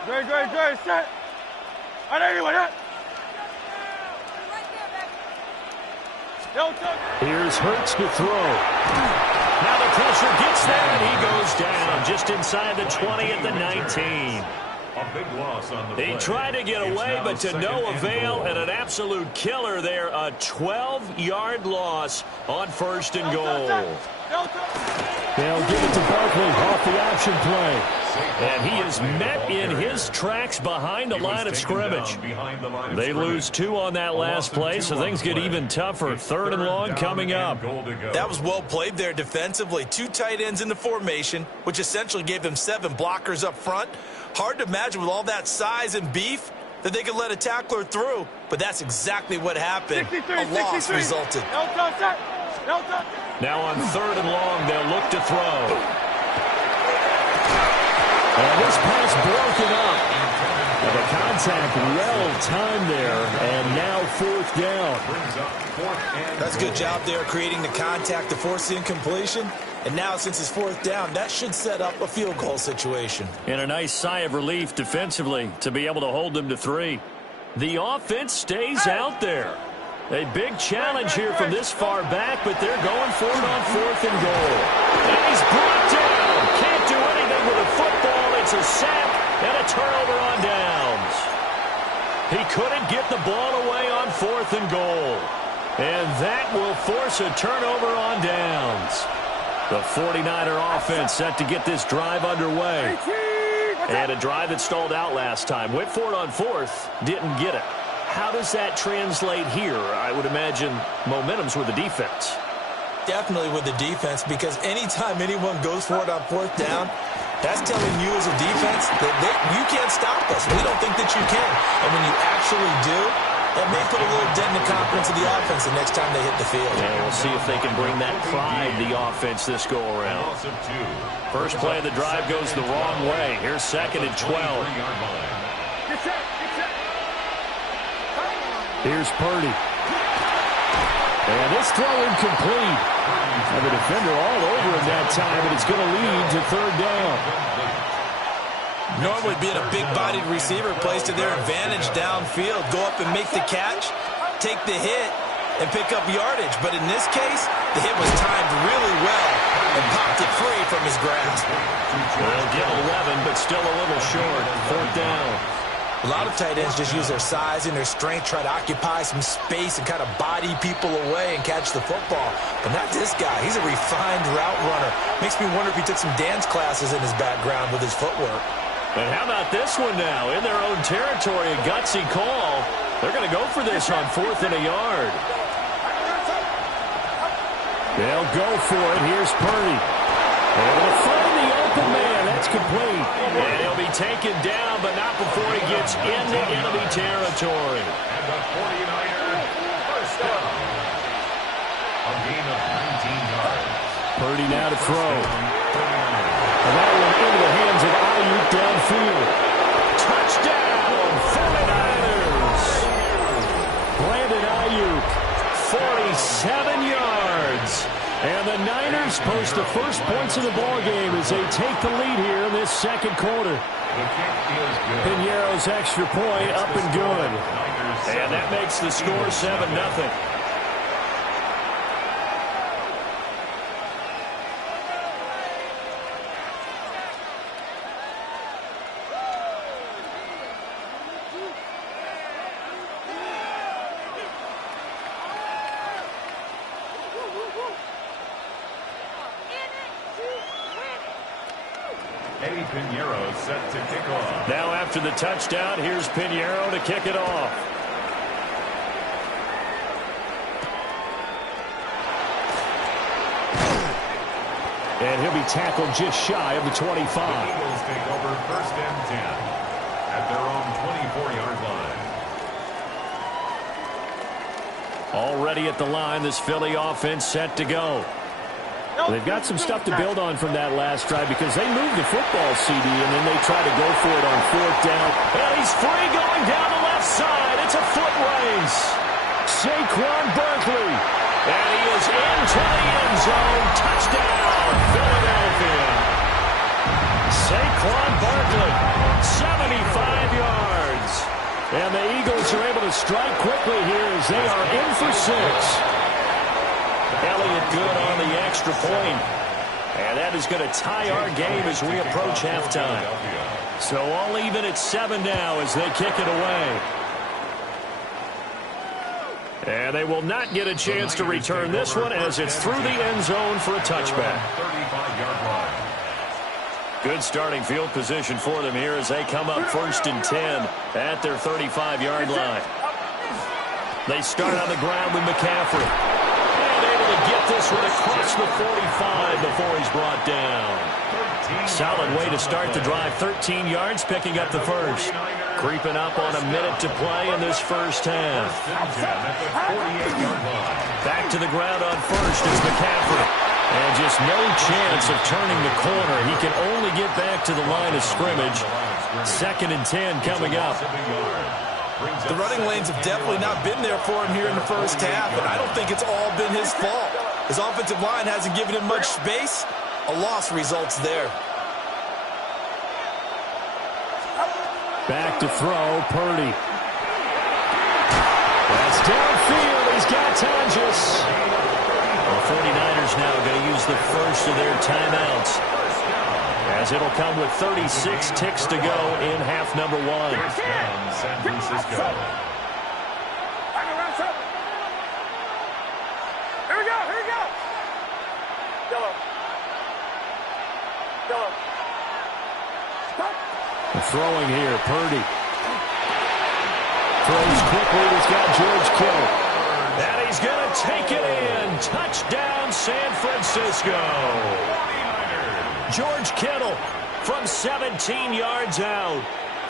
Great, set. On anyone, hit. Here's Hurts to throw. Now the pressure gets there, and he goes down just inside the 20 at the 19. A big loss on the play. He tried to get away, but to no avail, and an absolute killer there. A 12-yard loss on 1st and goal. They'll give it to Barkley off the option play. And he is met in his tracks behind the line of scrimmage. They lose 2 on that last play, so things get even tougher. 3rd and long coming up. That was well played there defensively. 2 tight ends in the formation, which essentially gave him 7 blockers up front. Hard to imagine with all that size and beef that they could let a tackler through, but that's exactly what happened. A loss resulted. Now on 3rd and long, they'll look to throw. And this pass broken up. And the contact well-timed there, and now 4th down. That's a good job there creating the contact to force the incompletion. And now since it's 4th down, that should set up a field goal situation. And a nice sigh of relief defensively to be able to hold them to 3. The offense stays out there. A big challenge here from this far back, but they're going for it on 4th and goal. And he's brought down. Can't do anything with a football. It's a sack and a turnover on downs. He couldn't get the ball away on 4th and goal. And that will force a turnover on downs. The 49er offense set to get this drive underway. And a drive that stalled out last time. Went for it on 4th, didn't get it. How does that translate here? I would imagine momentum's with the defense. Definitely with the defense, because anytime anyone goes for it on 4th down, that's telling you as a defense that you can't stop us. us. We don't think that you can. And when you actually do, that may put a little dent in the confidence of the offense the next time they hit the field. And we'll see if they can bring that pride to the offense this go-around. First play of the drive goes the wrong way. Here's 2nd and 12. Here's Purdy. And this throw incomplete. And the defender all over him that time, and it's going to lead to 3rd down. Normally being a big-bodied receiver plays to their advantage downfield. Go up and make the catch, take the hit, and pick up yardage. But in this case, the hit was timed really well and popped it free from his grasp. They'll get 11, but still a little short. 4th down. A lot of tight ends just use their size and their strength, try to occupy some space and kind of body people away and catch the football. But not this guy. He's a refined route runner. Makes me wonder if he took some dance classes in his background with his footwork. And how about this one now? In their own territory, a gutsy call. They're going to go for this on 4th and a yard. They'll go for it. Here's Purdy. And they'll find the open man. That's complete. And he'll be taken down, but not before he gets into enemy territory. And the 49er first down. A gain of 19 yards. Purdy now to throw. And that one into the hands of Ayuk downfield. Touchdown, 49ers. Brandon Ayuk, 47 yards. And the Niners post the first points of the ballgame as they take the lead here in this 2nd quarter. Pinheiro's extra point up and good. And that makes the score 7-0. Pinheiro set to kick off. Now after the touchdown, here's Pinheiro to kick it off. And he'll be tackled just shy of the 25. The Eagles take over 1st and 10 at their own 24-yard line. Already at the line, this Philly offense set to go. They've got some stuff to build on from that last drive because they moved the football, CD, and then they try to go for it on 4th down. And he's free going down the left side. It's a foot race. Saquon Barkley. And he is into the end zone. Touchdown, Philadelphia. Saquon Barkley, 75 yards. And the Eagles are able to strike quickly here as they are in for 6. Elliott good on the extra point. And that is going to tie our game as we approach halftime. So all even at 7 now as they kick it away. And they will not get a chance to return this one as it's through the end zone for a touchback. 35-yard line. Good starting field position for them here as they come up 1st and 10 at their 35-yard line. They start on the ground with McCaffrey. Get this one across the 45 before he's brought down. Solid way to start the drive. 13 yards, picking up the first. Creeping up on a minute to play in this first half. Back to the ground on first is McCaffrey. And just no chance of turning the corner. He can only get back to the line of scrimmage. 2nd and 10 coming up. The running lanes have definitely not been there for him here in the first half, and I don't think it's all been his fault. His offensive line hasn't given him much space. A loss results there. Back to throw, Purdy. That's downfield. He's got Tonjes. The 49ers now going to use the first of their timeouts, as it'll come with 36 ticks to go in half number 1. San Francisco. Here we go, here we go. Yellow. Throwing here, Purdy. Throws quickly. He's got George Kittle. And he's going to take it in. Touchdown, San Francisco. George Kittle from 17 yards out.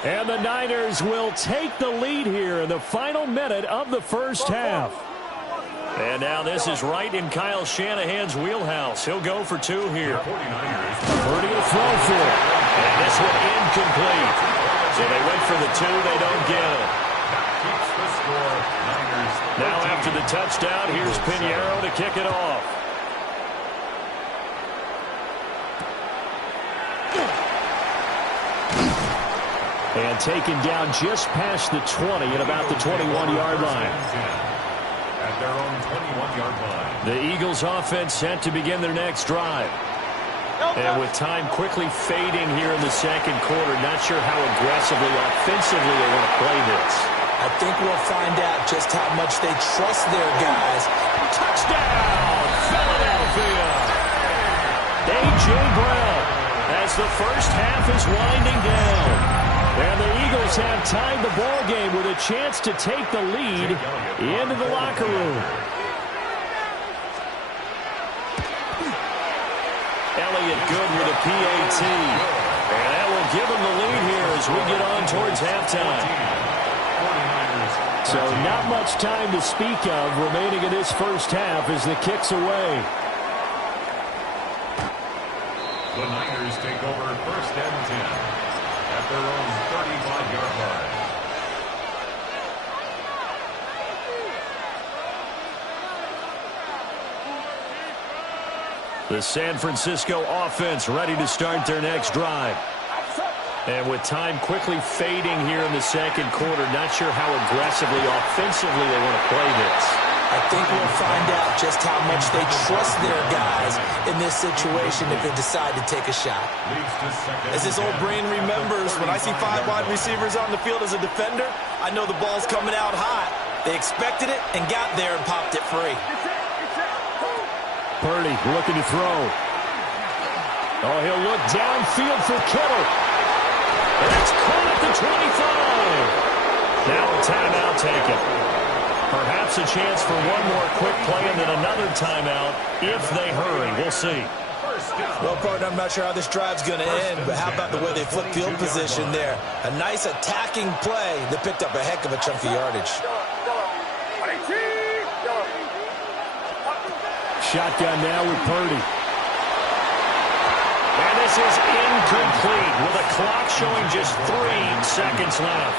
And the Niners will take the lead here in the final minute of the first half. And now this is right in Kyle Shanahan's wheelhouse. He'll go for 2 here. Purdy will throw for it. And this one incomplete. So they went for the 2. They don't get it. Now after the touchdown, here's Pinheiro to kick it off. And taken down just past the 20 at about the 21-yard line. At their own 21-yard line. The Eagles offense set to begin their next drive. And with time quickly fading here in the second quarter, not sure how aggressively, offensively they want to play this. I think we'll find out just how much they trust their guys. Touchdown, Philadelphia! A.J. Brown as the first half is winding down. And the Eagles have tied the ball game with a chance to take the lead into the locker room. Elliott good with a PAT. And that will give him the lead here as we get on towards halftime. So not much time to speak of remaining in this first half as the kick's away. The Niners take over 1st and 10. At their own 35-yard line. The San Francisco offense ready to start their next drive. And with time quickly fading here in the second quarter, not sure how aggressively, offensively they want to play this. I think we'll find out just how much they trust their guys in this situation if they decide to take a shot. As this old brain remembers, when I see 5 wide receivers on the field as a defender, I know the ball's coming out hot. They expected it and got there and popped it free. Purdy looking to throw. Oh, he'll look downfield for Kittle. And it's caught at the 25. Now a timeout taken. Perhaps a chance for one more quick play and then another timeout if they hurry. We'll see. Well, partner, I'm not sure how this drive's going to end, but how about the way they flipped field position there? A nice attacking play that picked up a heck of a chunk of yardage. Shotgun now with Purdy. And this is incomplete with a clock showing just 3 seconds left.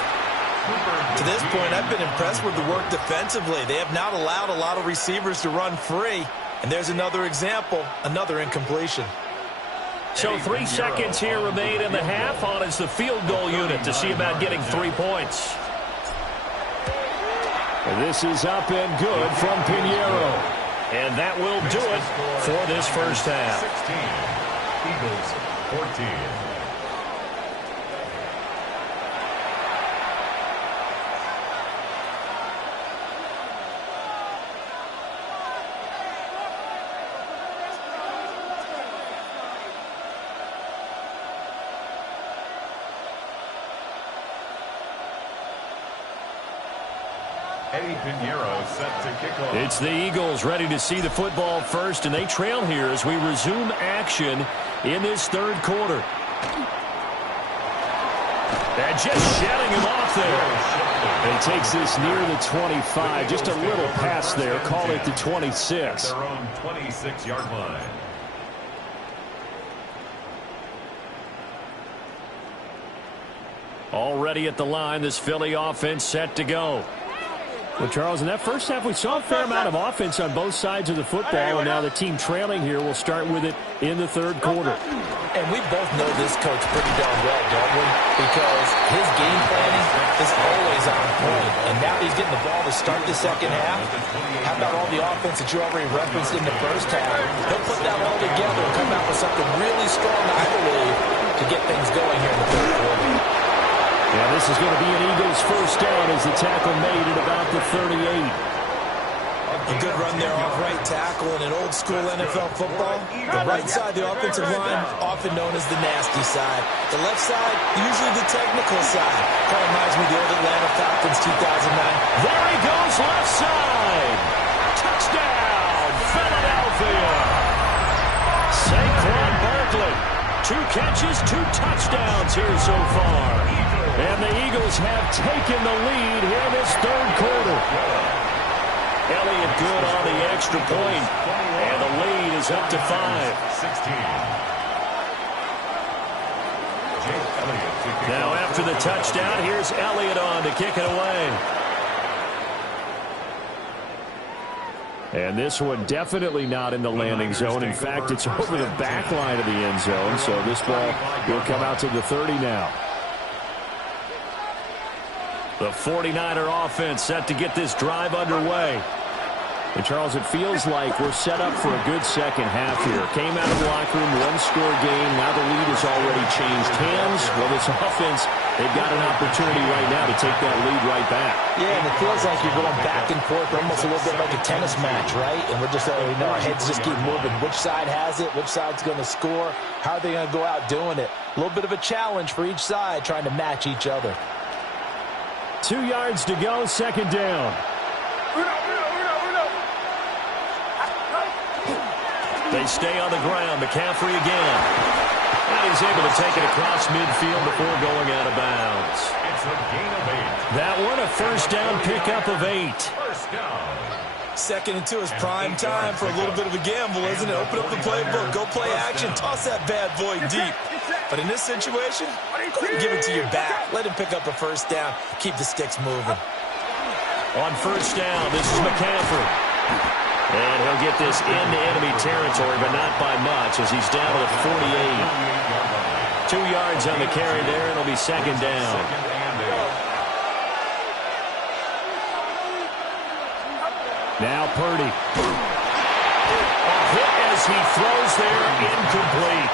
To this point, I've been impressed with the work defensively. They have not allowed a lot of receivers to run free. And there's another example, another incompletion. So 3 seconds here remain in the half on as the field goal unit to see about getting 3 points. And this is up and good from Pinheiro. And that will do it for this first half. 16, Eagles 14. It's the Eagles ready to see the football first, and they trail here as we resume action in this third quarter. And just shedding him off there. He takes this near the 25, just a little past there, call it the 26. Their own 26-yard line. Already at the line, this Philly offense set to go. Well, Charles, in that first half, we saw a fair amount of offense on both sides of the football, and now the team trailing here will start with it in the third quarter. And we both know this coach pretty darn well, don't we? Because his game planning is always on point, and now he's getting the ball to start the second half. How about all the offense that you already referenced in the first half? He'll put that all together and come out with something really strong, I believe, to get things going here in the third quarter. Yeah, this is going to be an Eagles first down as the tackle made at about the 38. A good run there off right tackle in an old-school NFL football. The right side, the offensive line, often known as the nasty side. The left side, usually the technical side. Kind of reminds me of the old Atlanta Falcons 2009. There he goes, left side. Touchdown, Philadelphia. Saquon Barkley. 2 catches, 2 touchdowns here so far. And the Eagles have taken the lead here in this third quarter. Elliott good on the extra point, and the lead is up to 5. 16. Now after the touchdown, here's Elliott on to kick it away. And this one definitely not in the landing zone. In fact, it's over the back line of the end zone, so this ball will come out to the 30 now. The 49er offense set to get this drive underway. And, Charles, it feels like we're set up for a good second half here. Came out of the locker room, one-score game. Now the lead has already changed hands. Well, this offense, they've got an opportunity right now to take that lead right back. Yeah, and it feels like you're going back and forth, almost a little bit like a tennis match, right? And we're just already know our heads just keep moving. Which side has it? Which side's going to score? How are they going to go out doing it? A little bit of a challenge for each side, trying to match each other. 2 yards to go, second down. They stay on the ground. McCaffrey again. And he's able to take it across midfield before going out of bounds. It's a gain of 8. That one a first down pickup of 8. First down. 2nd and 2 is prime time for a little bit of a gamble, isn't it? Open up the playbook, go play action, toss that bad boy deep. But in this situation, go ahead and give it to your back. Let him pick up a first down. Keep the sticks moving. On first down, this is McCaffrey. And he'll get this into enemy territory, but not by much, as he's down to the 48. 2 yards on the carry there, and it'll be second down. Now Purdy. A hit as he throws there, incomplete.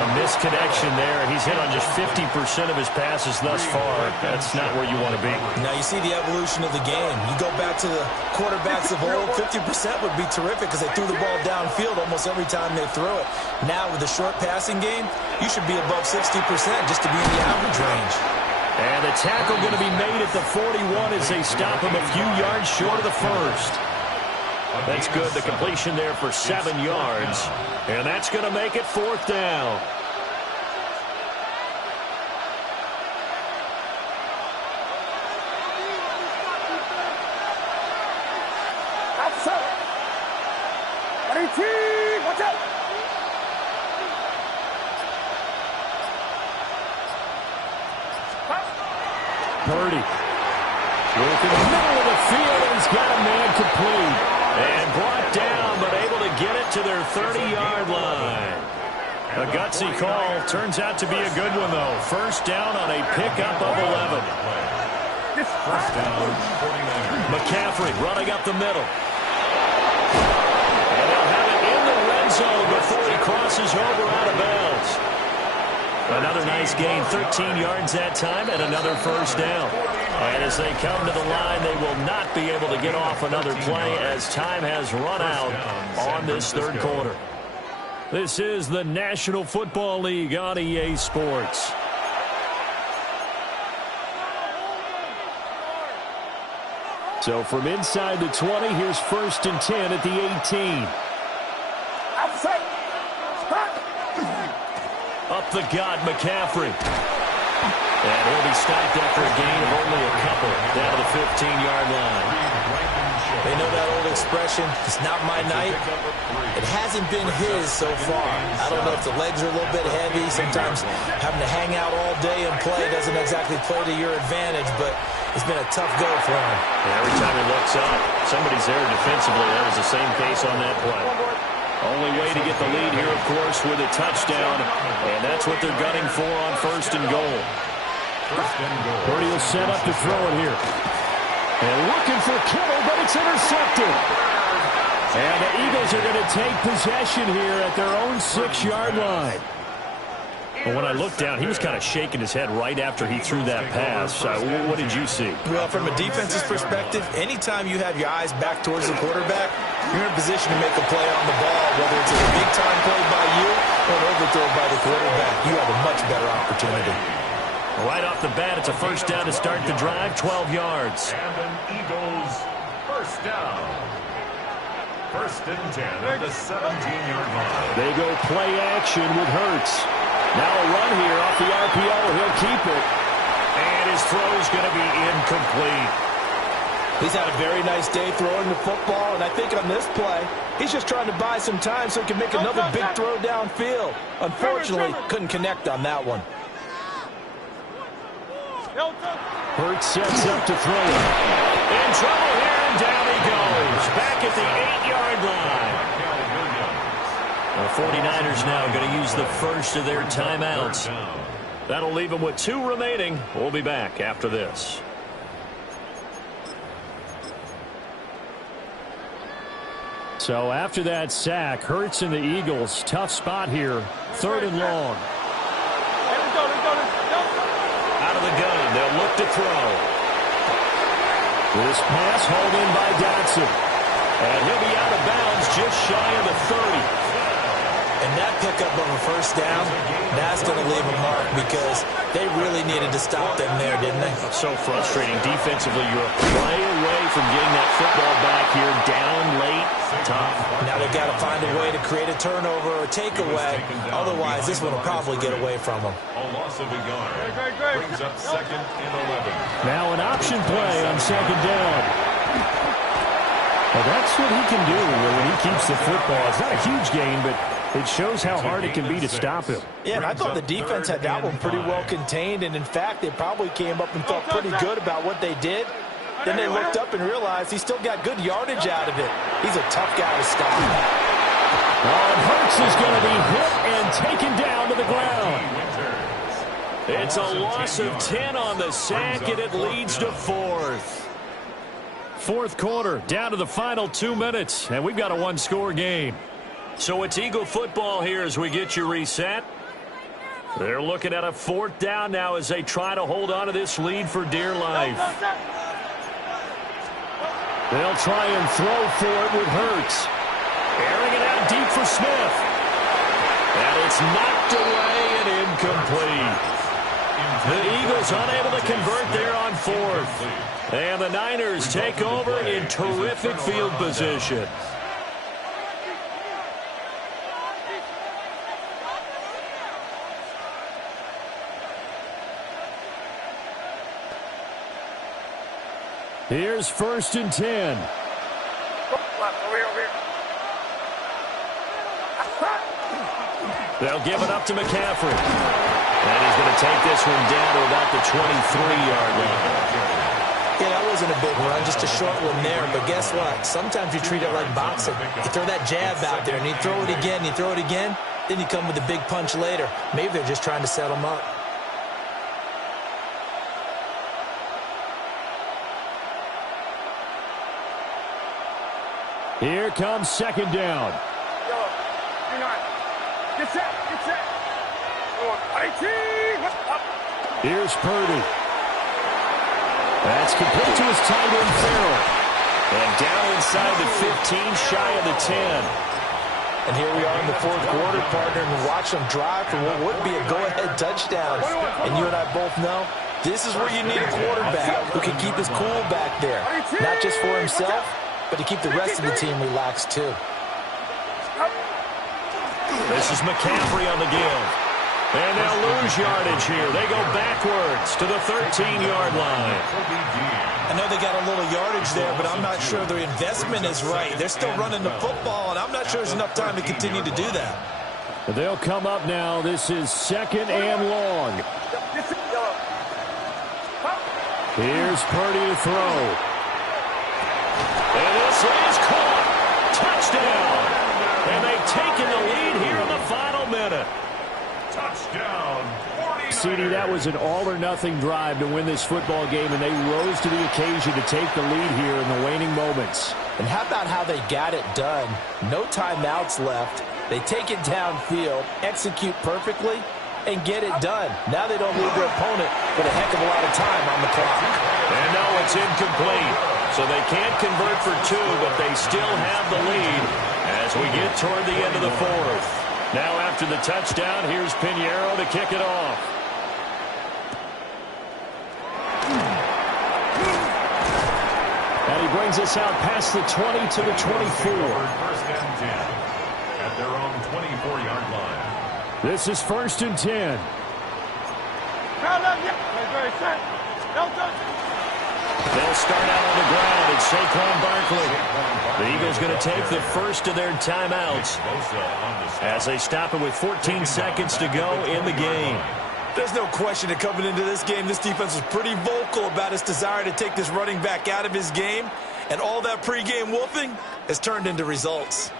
A misconnection there. He's hit on just 50% of his passes thus far. That's not where you want to be. Now you see the evolution of the game. You go back to the quarterbacks of old, 50% would be terrific because they threw the ball downfield almost every time they threw it. Now with the short passing game, you should be above 60% just to be in the average range. And the tackle going to be made at the 41 as they stop him a few yards short of the first. That's good. The completion there for 7 yards. And that's going to make it fourth down. Outside. Watch out. Purdy. Working the middle of the field, and he's got a man complete. And brought down, but able to get it to their 30-yard line. A gutsy call. Turns out to be a good one, though. First down on a pickup of 11. First down, 49. McCaffrey running up the middle. And they'll have it in the red zone before he crosses over out of bounds. Another nice gain, 13 yards that time, and another first down. And as they come to the line, they will not be able to get off another play as time has run out on this third quarter. This is the National Football League on EA Sports. So from inside the 20, here's first and 10 at the 18. Outside. Up the gut, McCaffrey. And he'll be stopped after a gain of only a couple down to the 15-yard line. They know that old expression, it's not my night. It hasn't been his so far. I don't know if the legs are a little bit heavy. Sometimes having to hang out all day and play doesn't exactly play to your advantage, but it's been a tough go for him. And every time he looks up, somebody's there defensively. That was the same case on that play. Only way to get the lead here, of course, with a touchdown, and that's what they're gunning for on first and goal. Purdy will set up to throw it here. And looking for Kittle, but it's intercepted. And the Eagles are going to take possession here at their own 6-yard line. But when I looked down, he was kind of shaking his head right after he threw that pass. What did you see? Well, from a defense's perspective, anytime you have your eyes back towards the quarterback, you're in a position to make a play on the ball, whether it's a big-time play by you or an overthrow by the quarterback. You have a much better opportunity. Right off the bat, it's a first down to start the drive, 12 yards. And an Eagles first down. First and 10 at the 17-yard line. They go play action with Hurts. Now a run here off the RPO. He'll keep it. is going to be incomplete. He's had a very nice day throwing the football, and I think on this play, he's just trying to buy some time so he can make another big throw downfield. Unfortunately, couldn't connect on that one. Hurts sets up to throw it. In trouble here, and down he goes. Back at the 8-yard line. The 49ers now going to use the first of their timeouts. That'll leave them with 2 remaining. We'll be back after this. So after that sack, Hurts and the Eagles, tough spot here. 3rd and long. Out of the gun, they'll look to throw. This pass hauled in by Dotson. And he'll be out of bounds just shy of the 30. And that pickup of a first down, that's going to leave a mark because they really needed to stop them there, didn't they? So frustrating. Defensively, you're a play away from getting that football back here. Down late, tough. Now they've got to find a way to create a turnover or takeaway. Otherwise, this one will probably get away from them. A loss of a yard. Brings up 2nd and 11. Now an option play on 2nd down. Well, that's what he can do when he keeps the football. It's not a huge gain, but it shows how hard it can be to stop him. Yeah, and I thought the defense had that one pretty well contained, and in fact, they probably came up and felt pretty good about what they did. Then they looked up and realized he still got good yardage out of it. He's a tough guy to stop. And Hurts is going to be hit and taken down to the ground. It's a loss of 10 on the sack, and it leads to 4th. 4th quarter, down to the final 2 minutes, and we've got a 1-score game. So it's Eagle football here as we get you reset. They're looking at a 4th down now as they try to hold on to this lead for dear life. They'll try and throw for it with Hurts. Airing it out deep for Smith. And it's knocked away and incomplete. The Eagles unable to convert there on 4th. And the Niners take over in terrific field position. Here's 1st and 10. They'll give it up to McCaffrey. And he's going to take this one down to about the 23-yard line. Yeah, that wasn't a big run, just a short one there. But guess what? Sometimes you treat it like boxing. You throw that jab out there, and you throw it again, you throw it again, then you come with a big punch later. Maybe they're just trying to set them up. Here comes 2nd down. Get set, get set. 18. Here's Purdy. That's complete to his tight end, Farrell. And down inside the 15, shy of the 10. And here we are in the 4th quarter, partner, and watch them drive for what would be a go-ahead touchdown. And you and I both know this is where you need a quarterback who can keep his cool back there. Not just for himself, but to keep the rest of the team relaxed, too. This is McCaffrey on the give. And they'll lose yardage here. They go backwards to the 13-yard line. I know they got a little yardage there, but I'm not sure their investment is right. They're still running the football, and I'm not sure there's enough time to continue to do that. They'll come up now. This is 2nd and long. Here's Purdy to throw. And this is caught. Touchdown. And they've taken the lead here in the final minute. Touchdown. CD, that was an all-or-nothing drive to win this football game, and they rose to the occasion to take the lead here in the waning moments. And how about how they got it done? No timeouts left. They take it downfield, execute perfectly, and get it done. Now they don't leave their opponent with a heck of a lot of time on the clock. And no, it's incomplete. So they can't convert for 2, but they still have the lead as we get toward the end of the 4th. Now after the touchdown, here's Pinheiro to kick it off. And he brings us out past the 20 to the 24. 1st and 10 at their own 24-yard line. This is 1st and 10. Ready, set. Delta. They'll start out on the ground. It's Saquon Barkley. The Eagles going to take the first of their timeouts as they stop it with 14 seconds to go in the game. There's no question that coming into this game, this defense was pretty vocal about its desire to take this running back out of his game, and all that pregame wolfing has turned into results.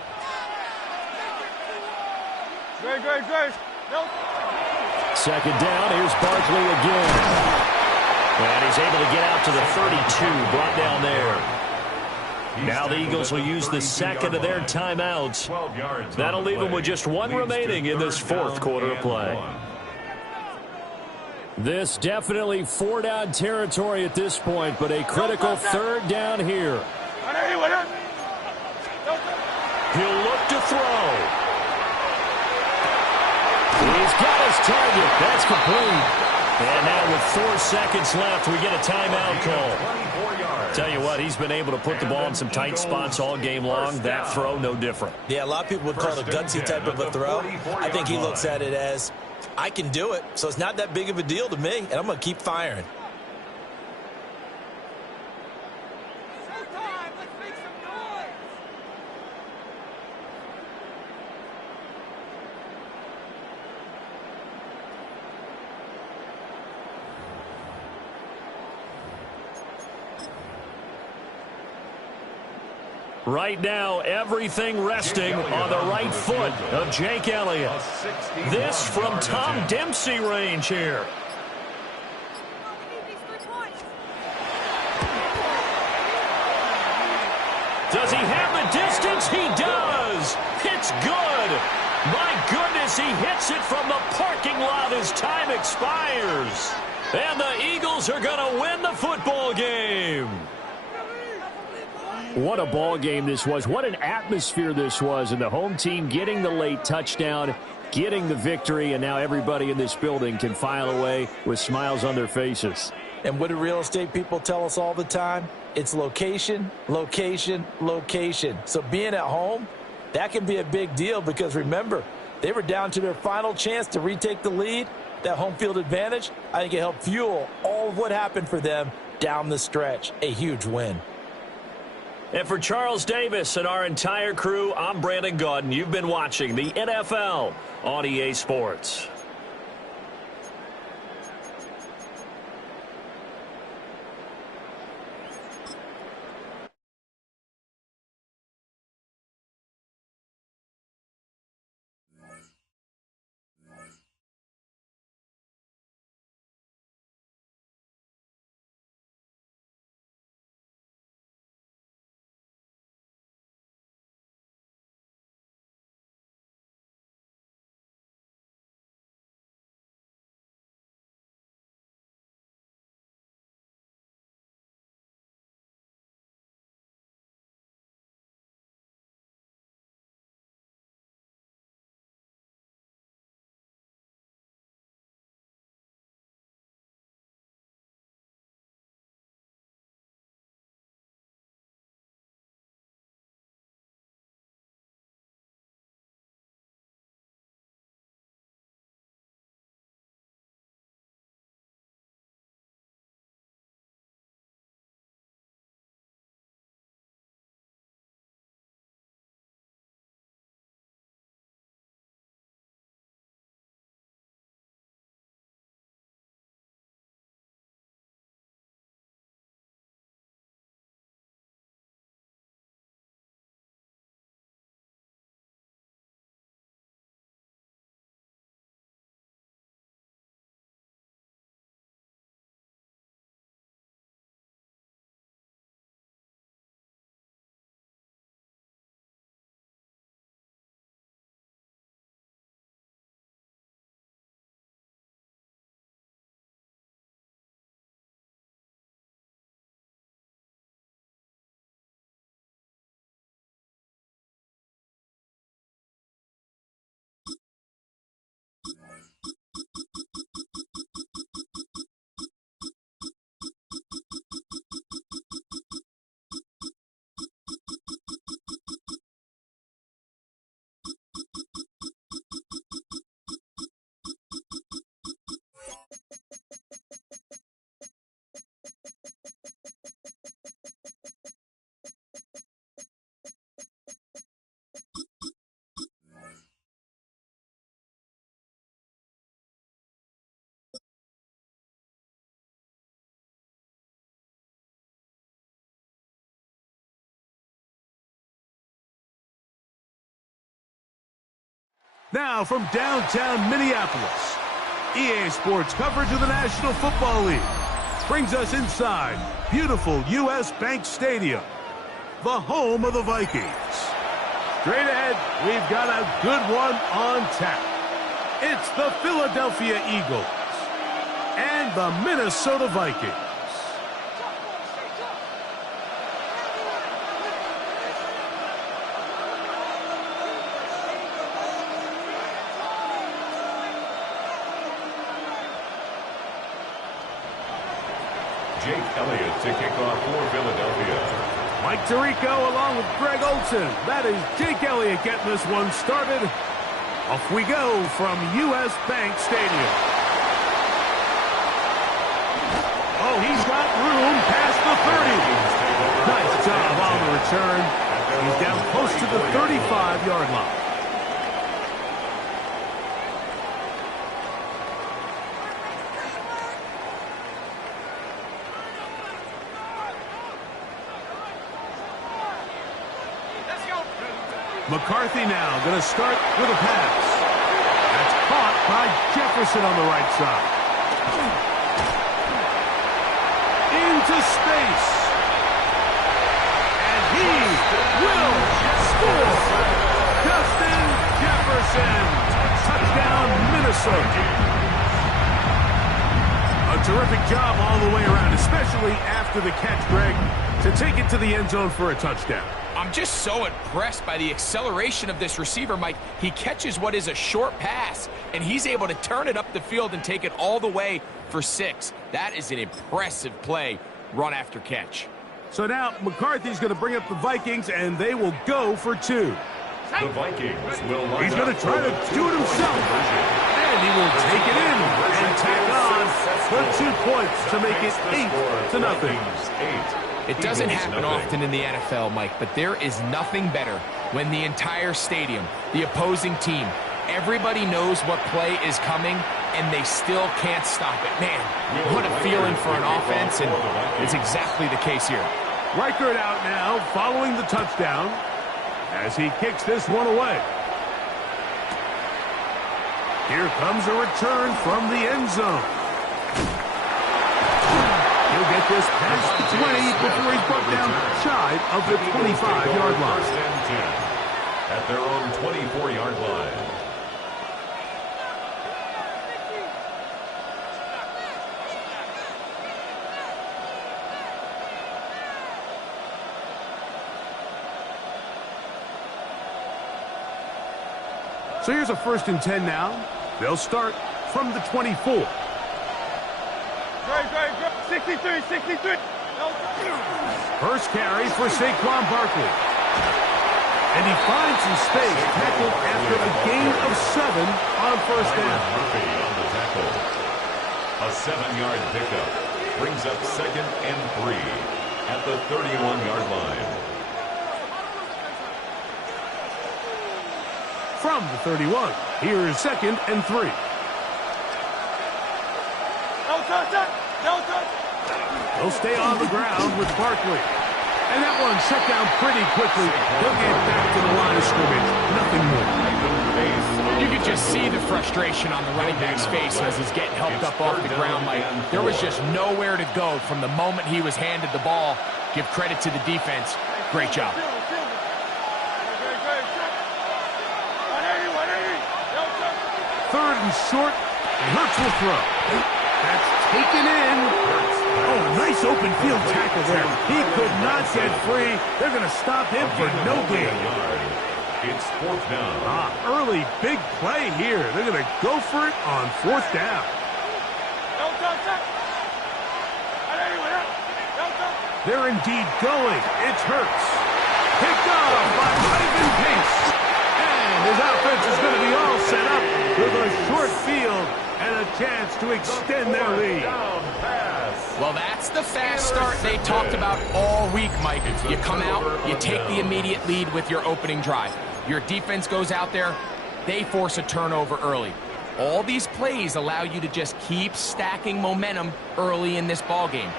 Great. Second down, here's Barkley again. And he's able to get out to the 32, brought down there. Now the Eagles will use the second of their timeouts. That'll leave them with just one remaining in this fourth quarter of play. This definitely four-down territory at this point, but a critical third down here. He'll look to throw. He's got his target. That's complete. And now with 4 seconds left, we get a timeout call. Tell you what, he's been able to put the ball in some tight spots all game long. That throw, no different. Yeah, a lot of people would call it a gutsy type of a throw. I think he looks at it as, I can do it, so it's not that big of a deal to me, and I'm going to keep firing. Right now, everything resting on the right foot of Jake Elliott. This from Tom Dempsey range here. Does he have the distance? He does. It's good. My goodness, he hits it from the parking lot as time expires. And the Eagles are going to win the football game. What a ball game this was. What an atmosphere this was. And the home team getting the late touchdown, getting the victory, and now everybody in this building can file away with smiles on their faces. And what do real estate people tell us all the time? It's location, location, location. So being at home, that can be a big deal because, remember, they were down to their final chance to retake the lead. That home field advantage, I think it helped fuel all of what happened for them down the stretch. A huge win. And for Charles Davis and our entire crew, I'm Brandon Gaudin. You've been watching the NFL on EA Sports. Now from downtown Minneapolis, EA Sports coverage of the National Football League brings us inside beautiful U.S. Bank Stadium, the home of the Vikings. Straight ahead, we've got a good one on tap. It's the Philadelphia Eagles and the Minnesota Vikings. Jake Elliott to kick off for Philadelphia. Mike Tirico along with Greg Olsen. That is Jake Elliott getting this one started. Off we go from U.S. Bank Stadium. Oh, he's got room past the 30. Nice job on the return. He's down close to the 35-yard line. McCarthy now going to start with a pass. That's caught by Jefferson on the right side. Into space. And he will score. Justin Jefferson. Touchdown, Minnesota. A terrific job all the way around, especially after the catch, Greg, to take it to the end zone for a touchdown. I'm just so impressed by the acceleration of this receiver, Mike. He catches what is a short pass, and he's able to turn it up the field and take it all the way for 6. That is an impressive play, run after catch. So now McCarthy's going to bring up the Vikings, and they will go for 2. The Vikings will line He's going to try to do it himself, and he will take it in and tack on for 2 points to make it 8-0. It doesn't happen often in the NFL, Mike, but there is nothing better when the entire stadium, the opposing team, everybody knows what play is coming, and they still can't stop it. Man, what a feeling for an offense, and it's exactly the case here. Reichert out now following the touchdown as he kicks this one away. Here comes a return from the end zone. He'll get this past the 20 before he's brought down shy of the 25-yard line. First and 10 at their own 24-yard line. So here's a 1st and 10 now. They'll start from the 24. 63. First carry for Saquon Barkley. And he finds some space, tackled after a gain of 7 on first down. Murphy on the tackle. A 7-yard pickup brings up 2nd and 3 at the 31-yard line. From the 31, here is 2nd and 3. He'll stay on the ground with Barkley. And that one shut down pretty quickly. He'll get back to the line of scrimmage. Nothing more. You could just see the frustration on the running back's face as he's getting helped up off the ground, Mike. There was just nowhere to go from the moment he was handed the ball. Give credit to the defense. Great job. 3rd and short. Hurts will throw. That's taken in. Oh, nice open field tackle there. He could not get free. They're going to stop him for no gain. It's 4th down. Early big play here. They're going to go for it on 4th down. They're indeed going. It's Hurts. Picked off by Ivan Pace. And his offense is going to be all set up with a short field and a chance to extend their lead. Well, that's the fast start they talked about all week, Mike. You come out, you take the immediate lead with your opening drive. Your defense goes out there, they force a turnover early. All these plays allow you to just keep stacking momentum early in this ball game.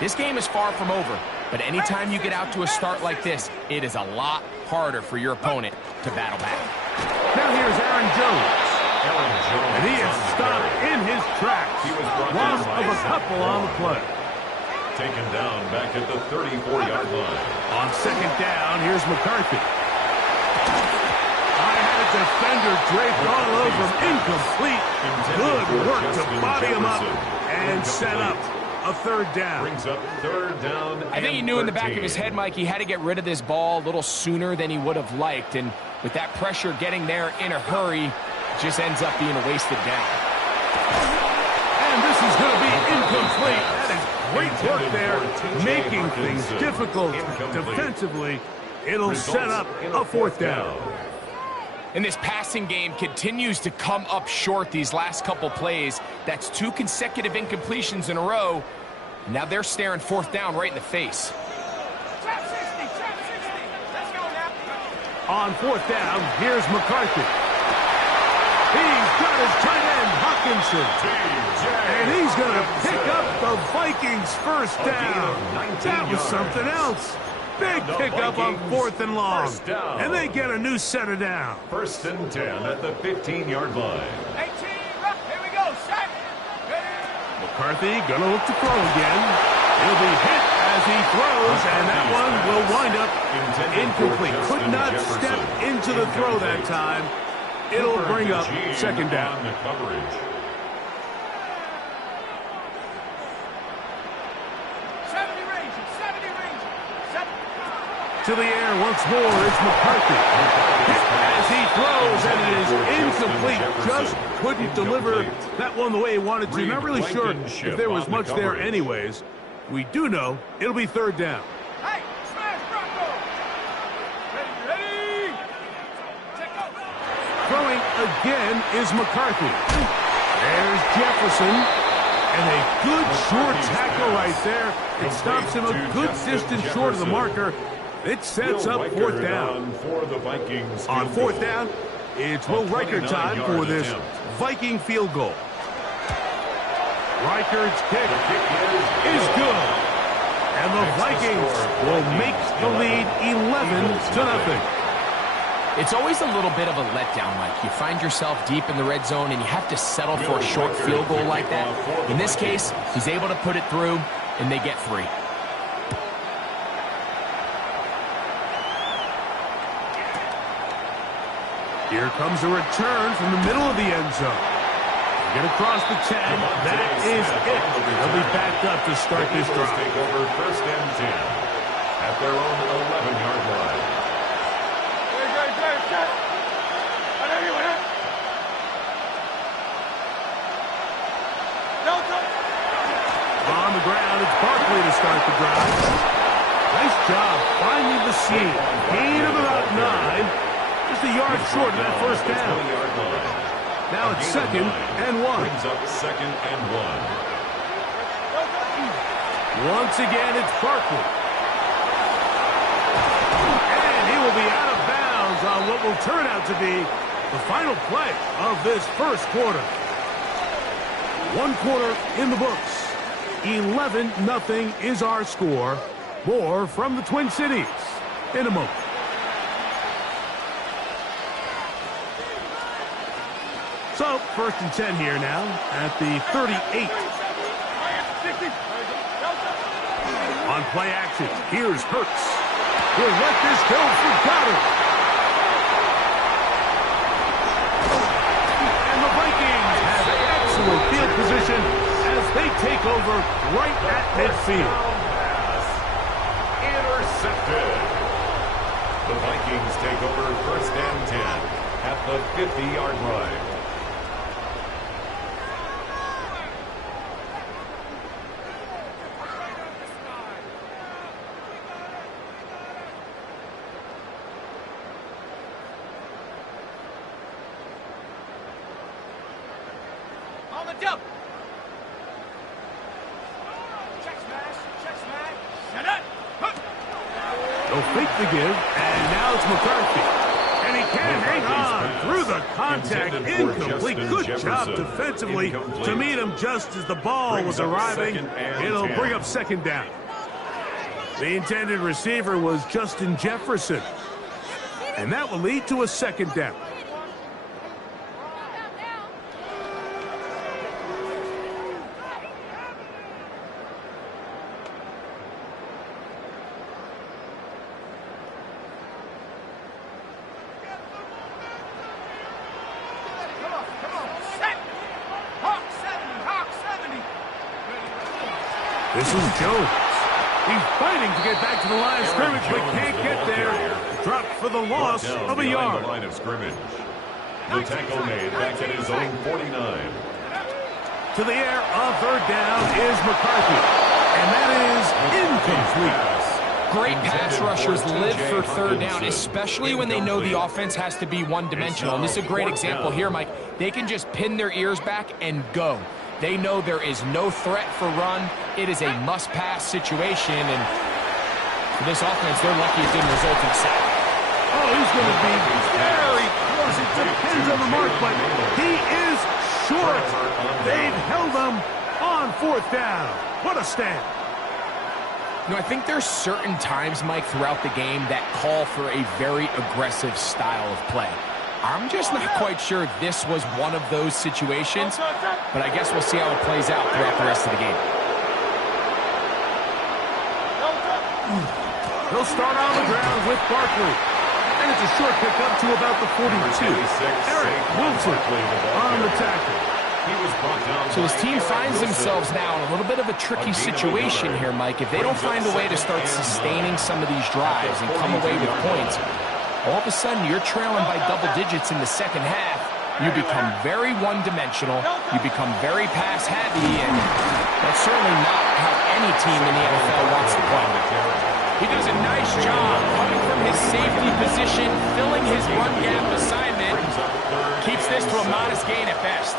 This game is far from over, but anytime you get out to a start like this, it is a lot harder for your opponent to battle back. Now here's Aaron Jones. And he is stopped in his tracks. Loss of a couple on the play. Taken down back at the 34-yard line. On second down, here's McCarthy. I had a defender draped all over him. Incomplete. Good work to body him up and set up a third down. Brings up third down. I think he knew in the back of his head, Mike, he had to get rid of this ball a little sooner than he would have liked. And with that pressure getting there in a hurry, it just ends up being a wasted down. And this is going to be incomplete. That is great work there, making things difficult defensively. It'll set up a fourth down. And this passing game continues to come up short these last couple plays. That's 2 consecutive incompletions in a row. Now they're staring fourth down right in the face. On fourth down, here's McCarthy. He's got his tight end, Hawkinson. And he's going to pick up the Vikings' first down. That was something else. Big pickup on fourth and long. And they get a new set of down. First and 10 at the 15-yard line. 18, here we go, set. McCarthy going to look to throw again. He'll be hit as he throws, and that one will wind up incomplete. Could not step into the throw that time. It'll bring up second down. To the air once more, it's McCarthy. As he throws, and it is incomplete. Just couldn't deliver that one the way he wanted to. Not really sure if there was much there anyways. We do know it'll be third down. Hey, smash Bronco. Ready. Throwing again is McCarthy. There's Jefferson. And a good short tackle right there. It stops him a good distance short of the marker. It sets up fourth down. On fourth down, it's Will Riker time for this Viking field goal. Riker's kick is good. And the Vikings will make the lead 11-0. It's always a little bit of a letdown, Mike. You find yourself deep in the red zone and you have to settle for a short field goal like that. In this case, he's able to put it through, and they get 3. Here comes a return from the middle of the end zone. Get across the 10. That is it. They'll be backed up to start this drive. Take over first and 10 at their own 11-yard line. On the ground, it's Barkley to start the drive. Nice job finding the seam. Gain of about 9. Just a yard short of that first down. Now it's second and 1. Brings up second and 1. Once again, it's Barkley. And he will be out of bounds on what will turn out to be the final play of this first quarter. 1 quarter in the books. 11-0 is our score. More from the Twin Cities in a moment. So, first and 10 here now at the 38. On play action, here's Hurts. He'll let this go for Goddard. And the Vikings have excellent field position as they take over right at midfield. Intercepted. The Vikings take over first and 10 at the 50-yard line. Jump. Check smash. Shut up. They'll fake the give, and now it's McCarthy. And he can hang on through the contact. Incomplete. Good job defensively to meet him just as the ball was arriving. It'll bring up second down. The intended receiver was Justin Jefferson. And that will lead to a second down. This is Jones. He's fighting to get back to the line of scrimmage, but can't get there. Dropped for the loss of a yard. The line of scrimmage. The tackle made back at his own 49. To the air on third down is McCarthy. And that is incomplete. Great pass rushers live for third down, especially when they know the offense has to be one-dimensional. And this is a great example here, Mike. They can just pin their ears back and go. They know there is no threat for run. It is a must-pass situation, and for this offense, they're lucky it didn't result in a sack. Oh, he's going to be very close. It depends on the mark, but he is short. They've held him on fourth down. What a stand. You know, I think there's certain times, Mike, throughout the game that call for a very aggressive style of play. I'm just not quite sure if this was one of those situations, but I guess we'll see how it plays out throughout the rest of the game. He'll start on the ground with Barkley. And it's a short pickup to about the 42. Eric Wilson on the tackle. So his team finds themselves now in a little bit of a tricky situation here, Mike. If they don't find a way to start sustaining some of these drives and come away with points, all of a sudden you're trailing by double digits in the second half. You become very one-dimensional. You become very pass-heavy, and that's certainly not how any team in the NFL wants to play. He does a nice job coming from his safety position, filling his run gap assignment. Keeps this to a modest gain at best.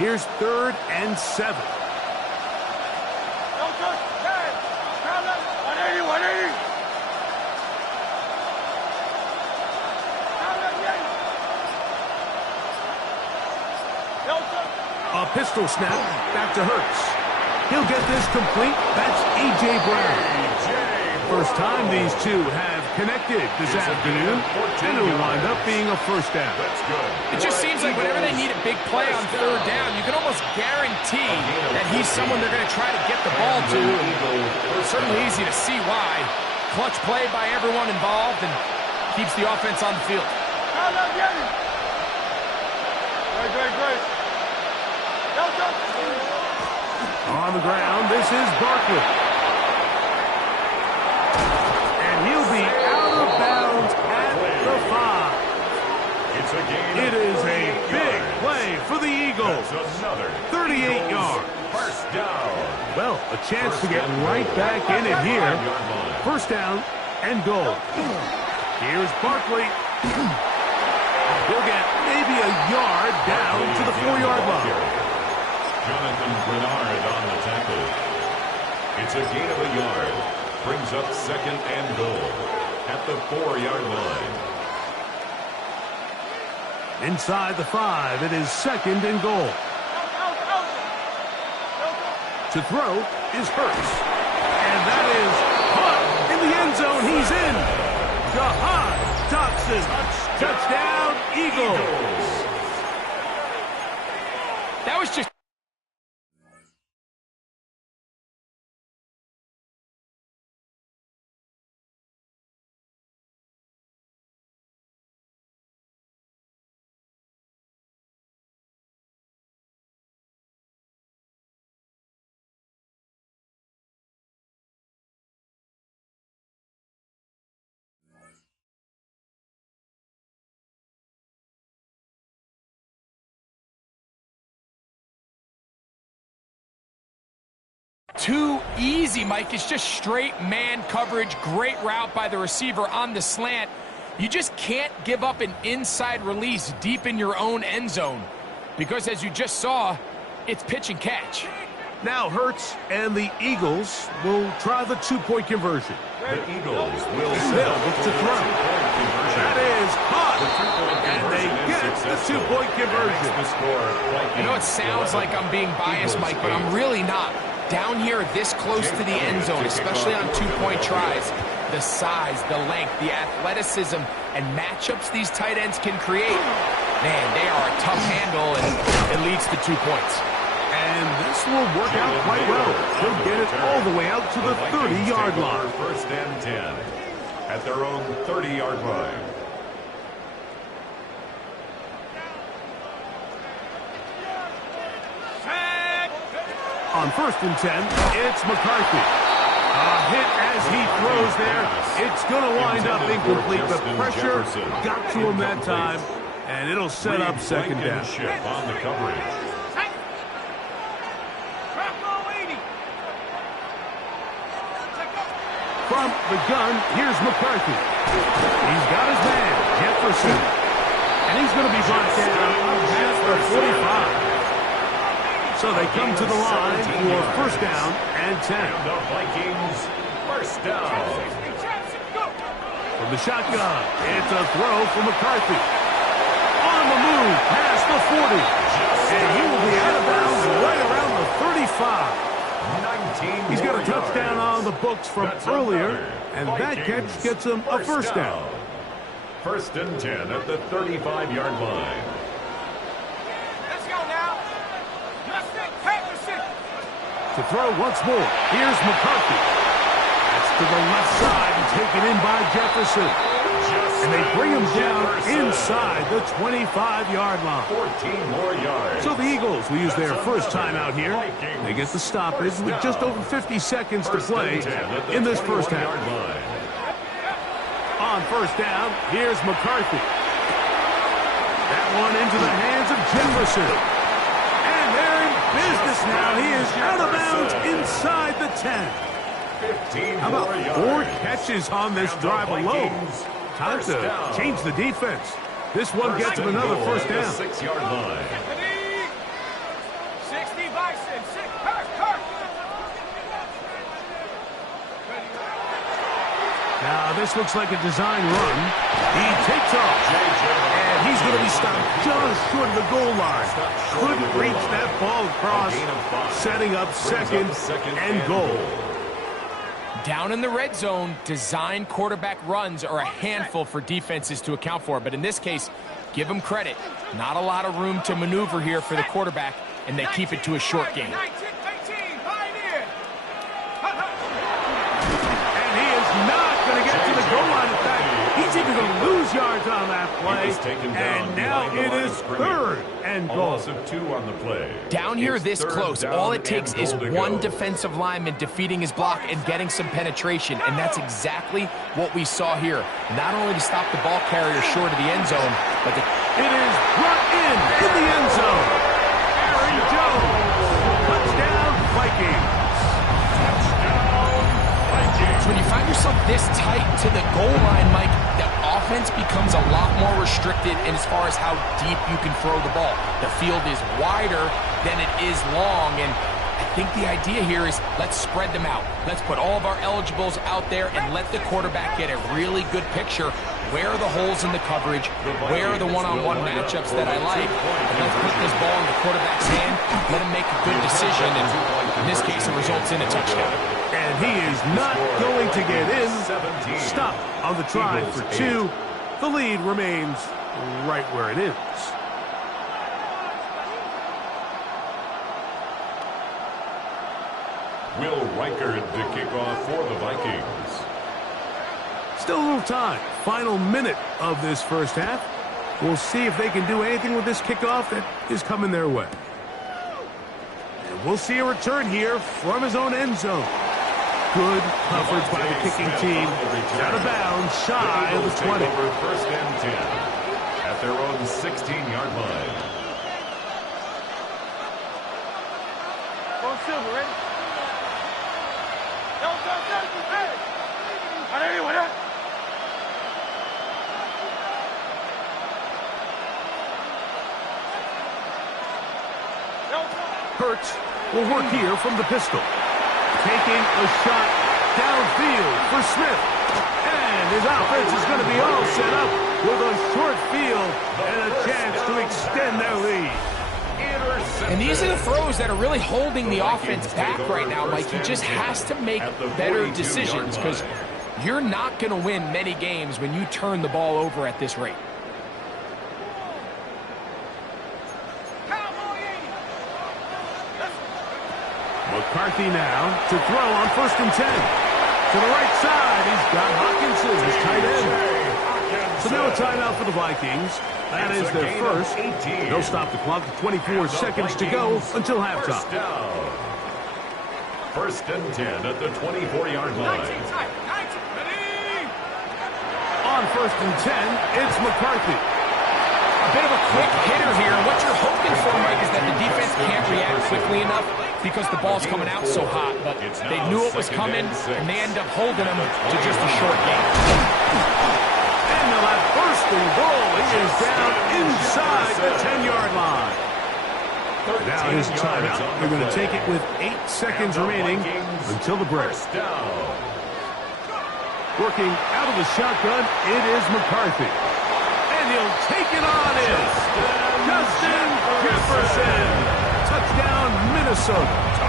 Here's 3rd and 7. 180. A pistol snap back to Hurts. He'll get this complete. That's A.J. Brown. First time these two have connected this afternoon, and it'll wind up being a first down. It just seems like whenever they need a big play on third down, you can almost guarantee that he's someone they're going to try to get the ball to. And it's certainly easy to see why. Clutch play by everyone involved and keeps the offense on the field. Great. On the ground, this is Barkley. And he'll be out of bounds at the 5. It is a big play for the Eagles. 38 yards. First down. Well, a chance to get right back in it here. First down and goal. Here's Barkley. He'll get maybe a yard down to the 4-yard line. Jonathan Bernard on the tackle. It's a gain of a yard. Brings up 2nd and goal at the 4-yard line. Inside the 5, it is 2nd and goal. To throw is Hurts. And that is caught in the end zone. He's in. Jahan Dotson. Touchdown, Eagles. That was just... Too easy, Mike. It's just straight man coverage. Great route by the receiver on the slant. You just can't give up an inside release deep in your own end zone because, as you just saw, it's pitch and catch. Now Hurts and the Eagles will try the 2-point conversion. The Eagles will They'll look to throw. That is caught. And they get the 2-point conversion. I know it sounds like I'm being biased, Mike, but I'm really not. Down here this close to the end zone, especially on 2-point tries, the size, the length, the athleticism, and matchups these tight ends can create. Man, they are a tough handle, and it leads to 2 points. And this will work out quite well. They'll get it all the way out to the 30-yard line. First and 10 at their own 30-yard line. On first and 10, it's McCarthy. A hit as he throws there. It's going to wind up incomplete. The pressure got to him that time, and it'll set up second down. On the coverage. From the gun, here's McCarthy. He's got his man, Jefferson. And he's going to be brought down at the 45. So they come to the line for first down and 10. The Vikings first down. From the shotgun, it's a throw for McCarthy. On the move, past the 40. And he will be out of bounds right around the 35. He's got a touchdown on the books from earlier, and that catch gets him a first down. First and 10 at the 35-yard line. Let's go now. To throw once more, here's McCarthy. That's to the left side and taken in by Jefferson. And they bring him down inside the 25-yard line. 14 more yards. So the Eagles will use their first time out here. They get the stoppage with just over 50 seconds to play in this first half. On first down, here's McCarthy. That one into the hands of Jefferson. And they're in business now. He is out of bounds inside the 10. How about 4 catches on this drive alone? Time to change the defense. This one gets him another first down. 6-yard line. 60 Bison, 6, Now this looks like a design run. He takes off. And he's going to be stopped just short of the goal line. Couldn't reach that ball across, setting up second and goal. Down in the red zone, design quarterback runs are a handful for defenses to account for. But in this case, give them credit. Not a lot of room to maneuver here for the quarterback, and they keep it to a short game. And he is not going to get to the goal line. In fact, he's even going to lose yards on that play. And now it is third and goal. Loss of 2 on the play. Down here this close, all it takes is one defensive lineman defeating his block and getting some penetration, and that's exactly what we saw here. Not only to stop the ball carrier short of the end zone, but it is brought in the end zone. Aaron Jones, touchdown Vikings. So when you find yourself this tight to the goal line, Mike, the offense becomes a lot more restricted in as far as how deep you can throw the ball. The field is wider than it is long, and I think the idea here is let's spread them out. Let's put all of our eligibles out there and let the quarterback get a really good picture. Where are the holes in the coverage? Where are the one-on-one matchups that I like? And let's put this ball in the quarterback's hand, let him make a good decision, and in this case, it results in a touchdown. And he is not going to get in. Stop on the try for 2. The lead remains right where it is. Will Reichard to kick off for the Vikings. Still a little time. Final minute of this first half. We'll see if they can do anything with this kickoff that is coming their way. And we'll see a return here from his own end zone. Good coverage by the kicking team. Out of bounds, shy of the 20. First and 10 at their own 16-yard line. Go Silver, ready? Go, hey! What up? Hurts will work here from the pistol. Taking a shot downfield for Smith. And his offense is going to be all set up with a short field and a chance to extend their lead. And these are the throws that are really holding the offense back right now, Mike. He just has to make better decisions because You're not going to win many games when you turn the ball over at this rate. McCarthy now to throw on 1st and 10. To the right side, he's got Hawkinson, his tight end. So now a timeout for the Vikings. That is their first. They'll stop the clock with 24 seconds to go until halftime. 1st and 10 at the 24-yard line. On 1st and 10, it's McCarthy. A bit of a quick hitter here. What you're hoping for, Mike, is that the defense can't react quickly enough because the ball's coming out so hot. But they knew it was coming, and they end up holding them to just a short game. And now that 1st and goal, he is down inside the 10-yard line. Now his timeout. They're going to take it with 8 seconds remaining until the break. Working out of the shotgun, it is McCarthy. And he'll take it on in. Justin Jefferson. Touchdown, Minnesota.